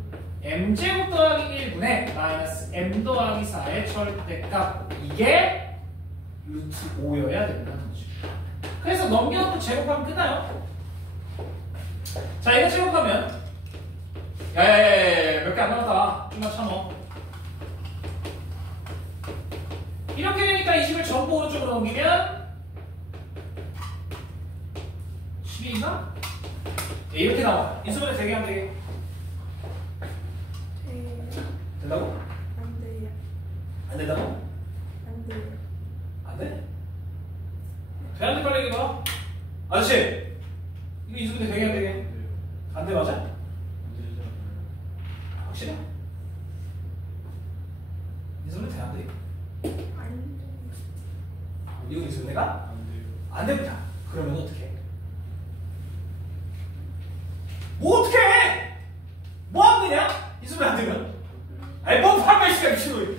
m제곱 더하기 1분의 마이너스 m 더하기 4의 절대값. 이게 루트 5여야 된다는 거죠. 그래서 넘겨놓고 제곱하면 끝나요. 자, 이거 제곱하면 야야야야 몇 개 안 남았다. 좀만 참어. 이렇게 되니까 20을 전부 오른쪽으로 넘기면 12인가? 이렇게 나와. 인수분해 되게 하면 되게. 된다고? 안 돼요. 안 된다고? 안 돼요. 안 돼? 대한테 빨리 얘기해봐. 아저씨! 이거 인수분해 되게 하면 되게. 안 돼, 맞아? 확실해? 인수분해 돼, 안 돼? 안 돼요. 이거 인수분해가? 안 됩니다. 그러면 어떻게 해? 뭐 어떻게 해? 뭐 하면 되냐? 인수분해 안 되면? 아니 뭐 판매시켜 미친놈이.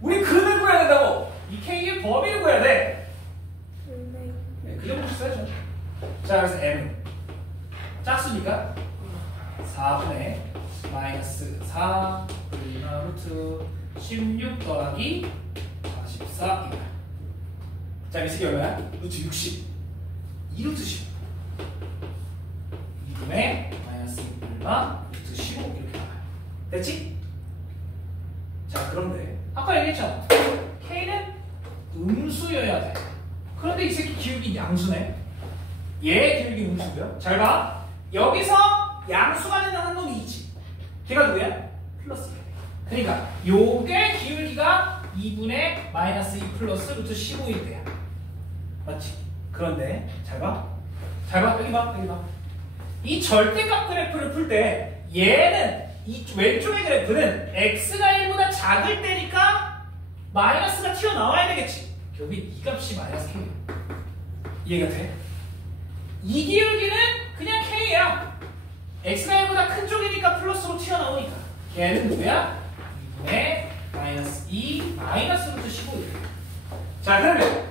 우리 근을 구해야 된다고. 이 K의 범위를 구해야 돼. 네, 그 정도 써야죠. 자, 그래서 M은 짝수니까 4분의 마이너스 4 루트 16 더하기 44입니다. 자, 미식이 얼마야? 루트 60. 2루트 15. 2분의 마이너스 1과 루트 15 이렇게 나와요. 됐지? 자, 그런데 아까 얘기했잖아. K는 음수여야 돼. 그런데 이 새끼 기울기 양수네. 얘 기울기 음수고요. 잘 봐. 여기서 양수가 되는 한 놈이 있지. 걔가 누구야? 플러스 1. 그러니까 요게 기울기가 2분의 마이너스 2 플러스 루트 15일 때야. 맞지? 그런데 잘 봐. 잘 봐. 여기 봐. 여기 봐. 이 절대값 그래프를 풀 때 얘는 이 왼쪽의 그래프는 x가 1보다 작을 때니까 마이너스가 튀어나와야 되겠지. 결국 이 값이 마이너스 k야. 이해가 돼? 이 기울기는 그냥 k야. x가 1보다 큰 쪽이니까 플러스로 튀어나오니까. 걔는 누구야? 2분의 마이너스 2 마이너스 루트 15. 자, 그러면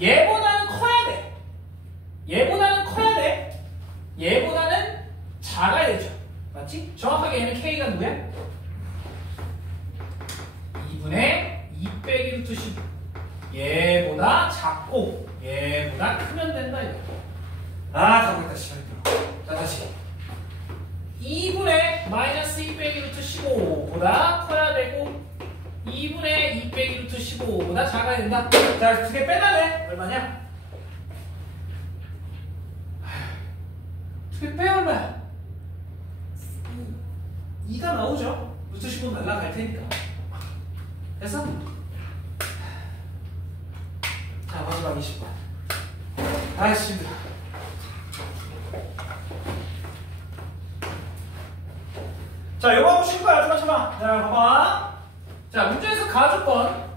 얘보다는 커야 돼. 얘보다는 커야 돼. 얘보다는 작아야 되죠. 맞지? 정확하게 얘는 k가 누구야? 2분의 2 빼기 루트 15. 얘보다 작고 얘보다 크면 된다 이거. 아, 다 보겠다. 시간이 들어. 자, 다시 2분의 마이너스 2 빼기 루트 15보다 커야 되고 2분의 2 빼기 루트 15보다 작아야 된다. 자, 두 개 빼달래. 얼마냐? 두 개 빼 얼마야? 2가 나오죠? 루트 15 날라갈 테니까. 됐어? 자, 마지막 20번. 아이씨, 힘들어. 자, 요거 하고 쉴 거야. 잠깐만. 자, 봐봐. 자, 문제에서 가주권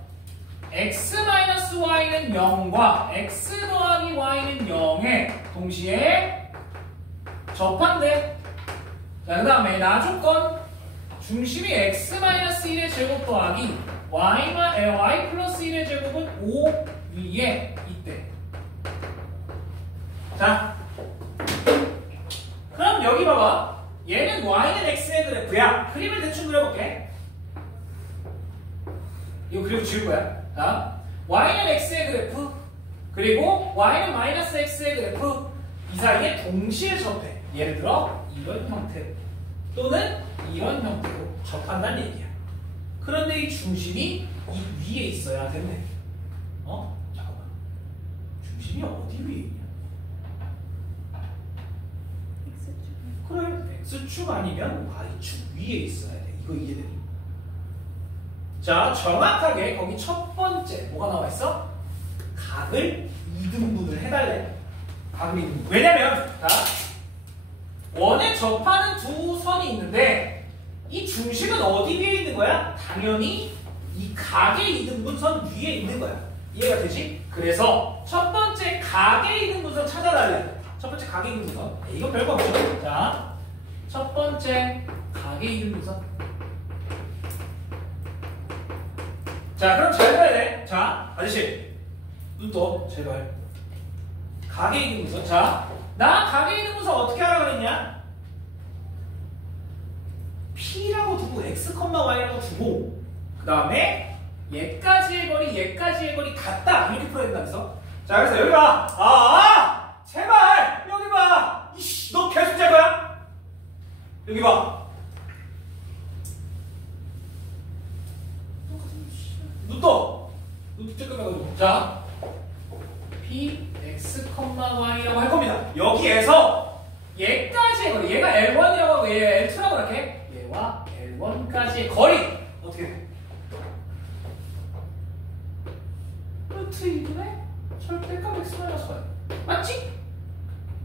x-y는 0과 x 더하기 y는 0에 동시에 접한대. 자, 그 다음에 나조건 중심이 x-1의 제곱 더하기 y 플러스 1의 제곱은 5 위에 있대. 자, 그럼 여기 봐봐. 얘는 y는 x의 그래프야. 그림을 대충 그려볼게. 이거 그리고 지울 거야. 자, y는 x의 그래프, 그리고 y는 마이너스 x의 그래프, 이 사이에 동시에 접해. 예를 들어 이런 형태로 또는 이런 형태로 접한다는 얘기야. 그런데 이 중심이 이 위에 있어야 된대. 잠깐만. 중심이 어디 위에 있냐? X축. 그래, x축 아니면 y축 위에 있어야 돼. 이거 이해되니? 자, 정확하게 거기 첫 번째 뭐가 나와 있어? 각을 2등분을 해달래. 각을 2등분. 왜냐면 자, 원에 접하는 두 선이 있는데 이 중심은 어디 위에 있는 거야? 당연히 이 각의 2등분선 위에 있는 거야. 이해가 되지? 그래서 첫 번째 각의 2등분선 찾아달래. 첫 번째 각의 2등분선. 이건 별거 없죠. 자, 첫 번째 각의 2등분선. 자, 그럼 잘 봐야 돼. 자, 아저씨 눈 떠, 제발. 각의 2등분선. 자, 나 각의 2등분선 어떻게 하라 그랬냐? P라고 두고 x, y라고 두고 그 다음에 얘까지의 거리 같다 이렇게 풀어야 된다면서. 자, 그래서 여기 봐. 제발 여기 봐. 이씨, 너 계속 잘 거야? 여기 봐. 눈 떠. 눈 쬐끔해가지고. 자, P, x, y라고 할 겁니다. 여기에서 얘까지의 거리, 얘가 L1이라고 하고 얘 L2라고 이렇게 얘와 L1까지의 거리 어떻게 돼? 루트 2분의 절대값 x 마이너스 y. 맞지?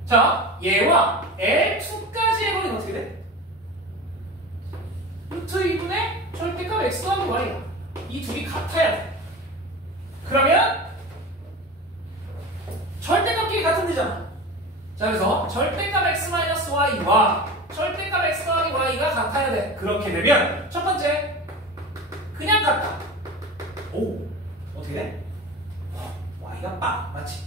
자, 얘와 L2까지의 거리는 어떻게 돼? 루트 2분의 절대값 x 더하기 y야. 이 둘이 같아야 돼. 그러면 절대값끼리 같은 데잖아. 자, 그래서 절대값 x-y와 절대값 x 더하기 y가 같아야 돼. 그렇게 되면 첫 번째 그냥 같다. 오, 어떻게 돼? y가 빵, 맞지?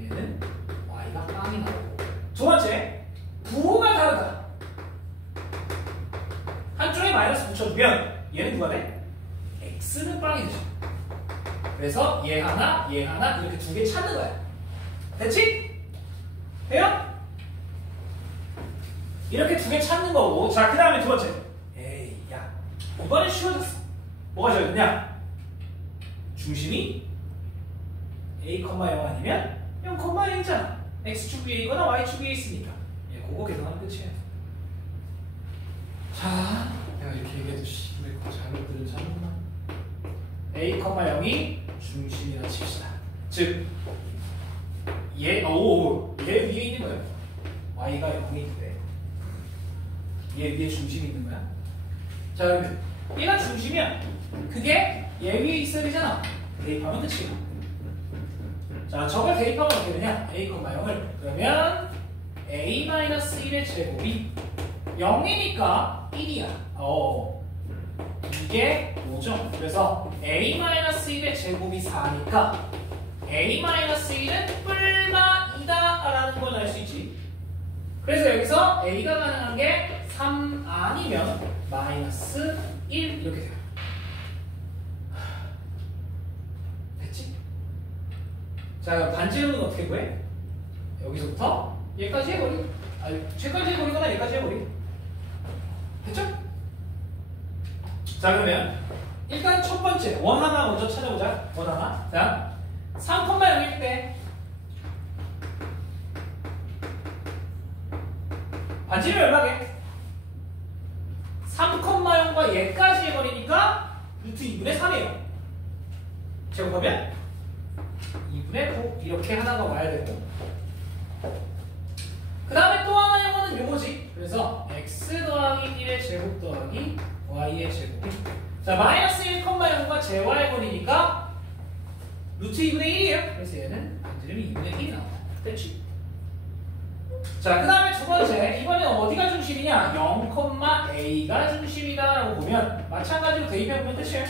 얘는 y가 빵이 나오고. 두 번째, 부호가 다르다. 한쪽에 마이너스 붙여주면 얘는 누가 돼? x는 빵이 되죠. 그래서 얘 하나 이렇게 두 개 찾는 거야. 됐지? 돼요? 이렇게 두 개 찾는 거고. 자, 그 다음에 두 번째. 에이, 야, 이번엔 쉬워졌어. 뭐가 쉬워졌냐? 중심이 a, 0 아니면 0,a잖아. x축 위에 있거나 y축 위에 있으니까. 예, 그거 계산하면 끝이에요. 자, 내가 이렇게 얘기해도 왜 그거 잘못 들은 사람구나. a, 0이 중심이라 칩시다. 즉 얘 위에 있는 거예요. y가 0이 있는데 얘 위에 중심이 있는 거야. 자, 그러면 얘가 중심이야. 그게 얘 위에 있어야 되잖아. 대입하면 끝이야. 자, 저걸 대입하면 어떻게 되냐? a, 0을 그러면 a-1의 제곱이 0이니까 1이야. 이게 5죠. 그래서 a-1의 제곱이 4니까 a-1은 뿔마이다 라는 걸 알 수 있지. 그래서 여기서 a가 가능한 게 3 아니면 마이너스 1 이렇게 돼요. 됐지? 자, 반지름은 어떻게 구해? 여기서부터 얘까지의 거리, 쟤까지의 거리거나 얘까지의 거리. 됐죠? 자, 그러면 일단 첫 번째 원 하나 먼저 찾아보자. 원 하나. 자, 3,0일 때 반지름이 얼마게? 3,0과 얘까지의 거리니까 루트 2분의 3이에요. 제곱하면 2분의 2분의 9 이렇게 하나가 와야 되고 그 다음에 또 하나 영어는 요거지. 그래서 x 더하기 1의 제곱 더하기 y의 제곱이 자 마이너스 1,0과 제와의 거리니까 루트 2분의 1이에요. 그래서 얘는 반지름이 2분의 1이 나와요. 됐지? 자, 그 다음에 두 번째. 이번엔 어디가 중심이냐? 0,a가 중심이다 라고 보면 마찬가지로 대입해보면 끝이에요.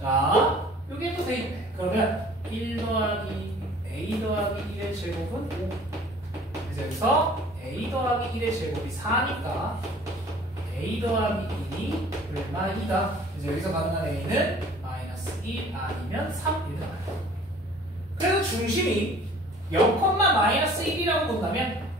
자, 여기에 또 대입해. 그러면 1 더하기 a 더하기 1의 제곱은 5. 그래서 여기서 a 더하기 1의 제곱이 4니까 a 더하기 1이 얼마 2다. 그래서 여기서 가능한 a는 마이너스 1 아니면 3 이렇게 나와요. 그래서 중심이 0,-1이라고 본다면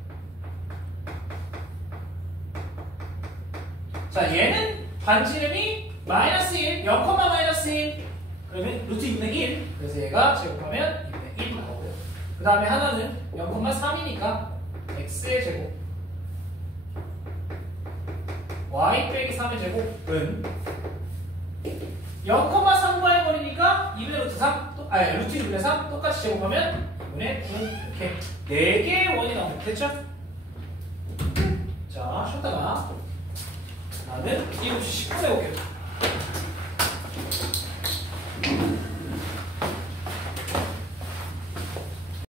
자 얘는 반지름이 마이너스 1, 0,-1 그러면 루트 2분의 1 그래서 얘가 제곱하면 2분의 1 나오고요. 그 다음에 하나는 0,3이니까 x의 제곱 y 빼기 3의 제곱은 0,3과의 거리니까 2분의 루트 3 루트 2분의 3 똑같이 제곱하면 2분의 9 이렇게 4개의 원이 나오면 됐죠? 자 쉬었다가 나는 7시 10분에 오게요.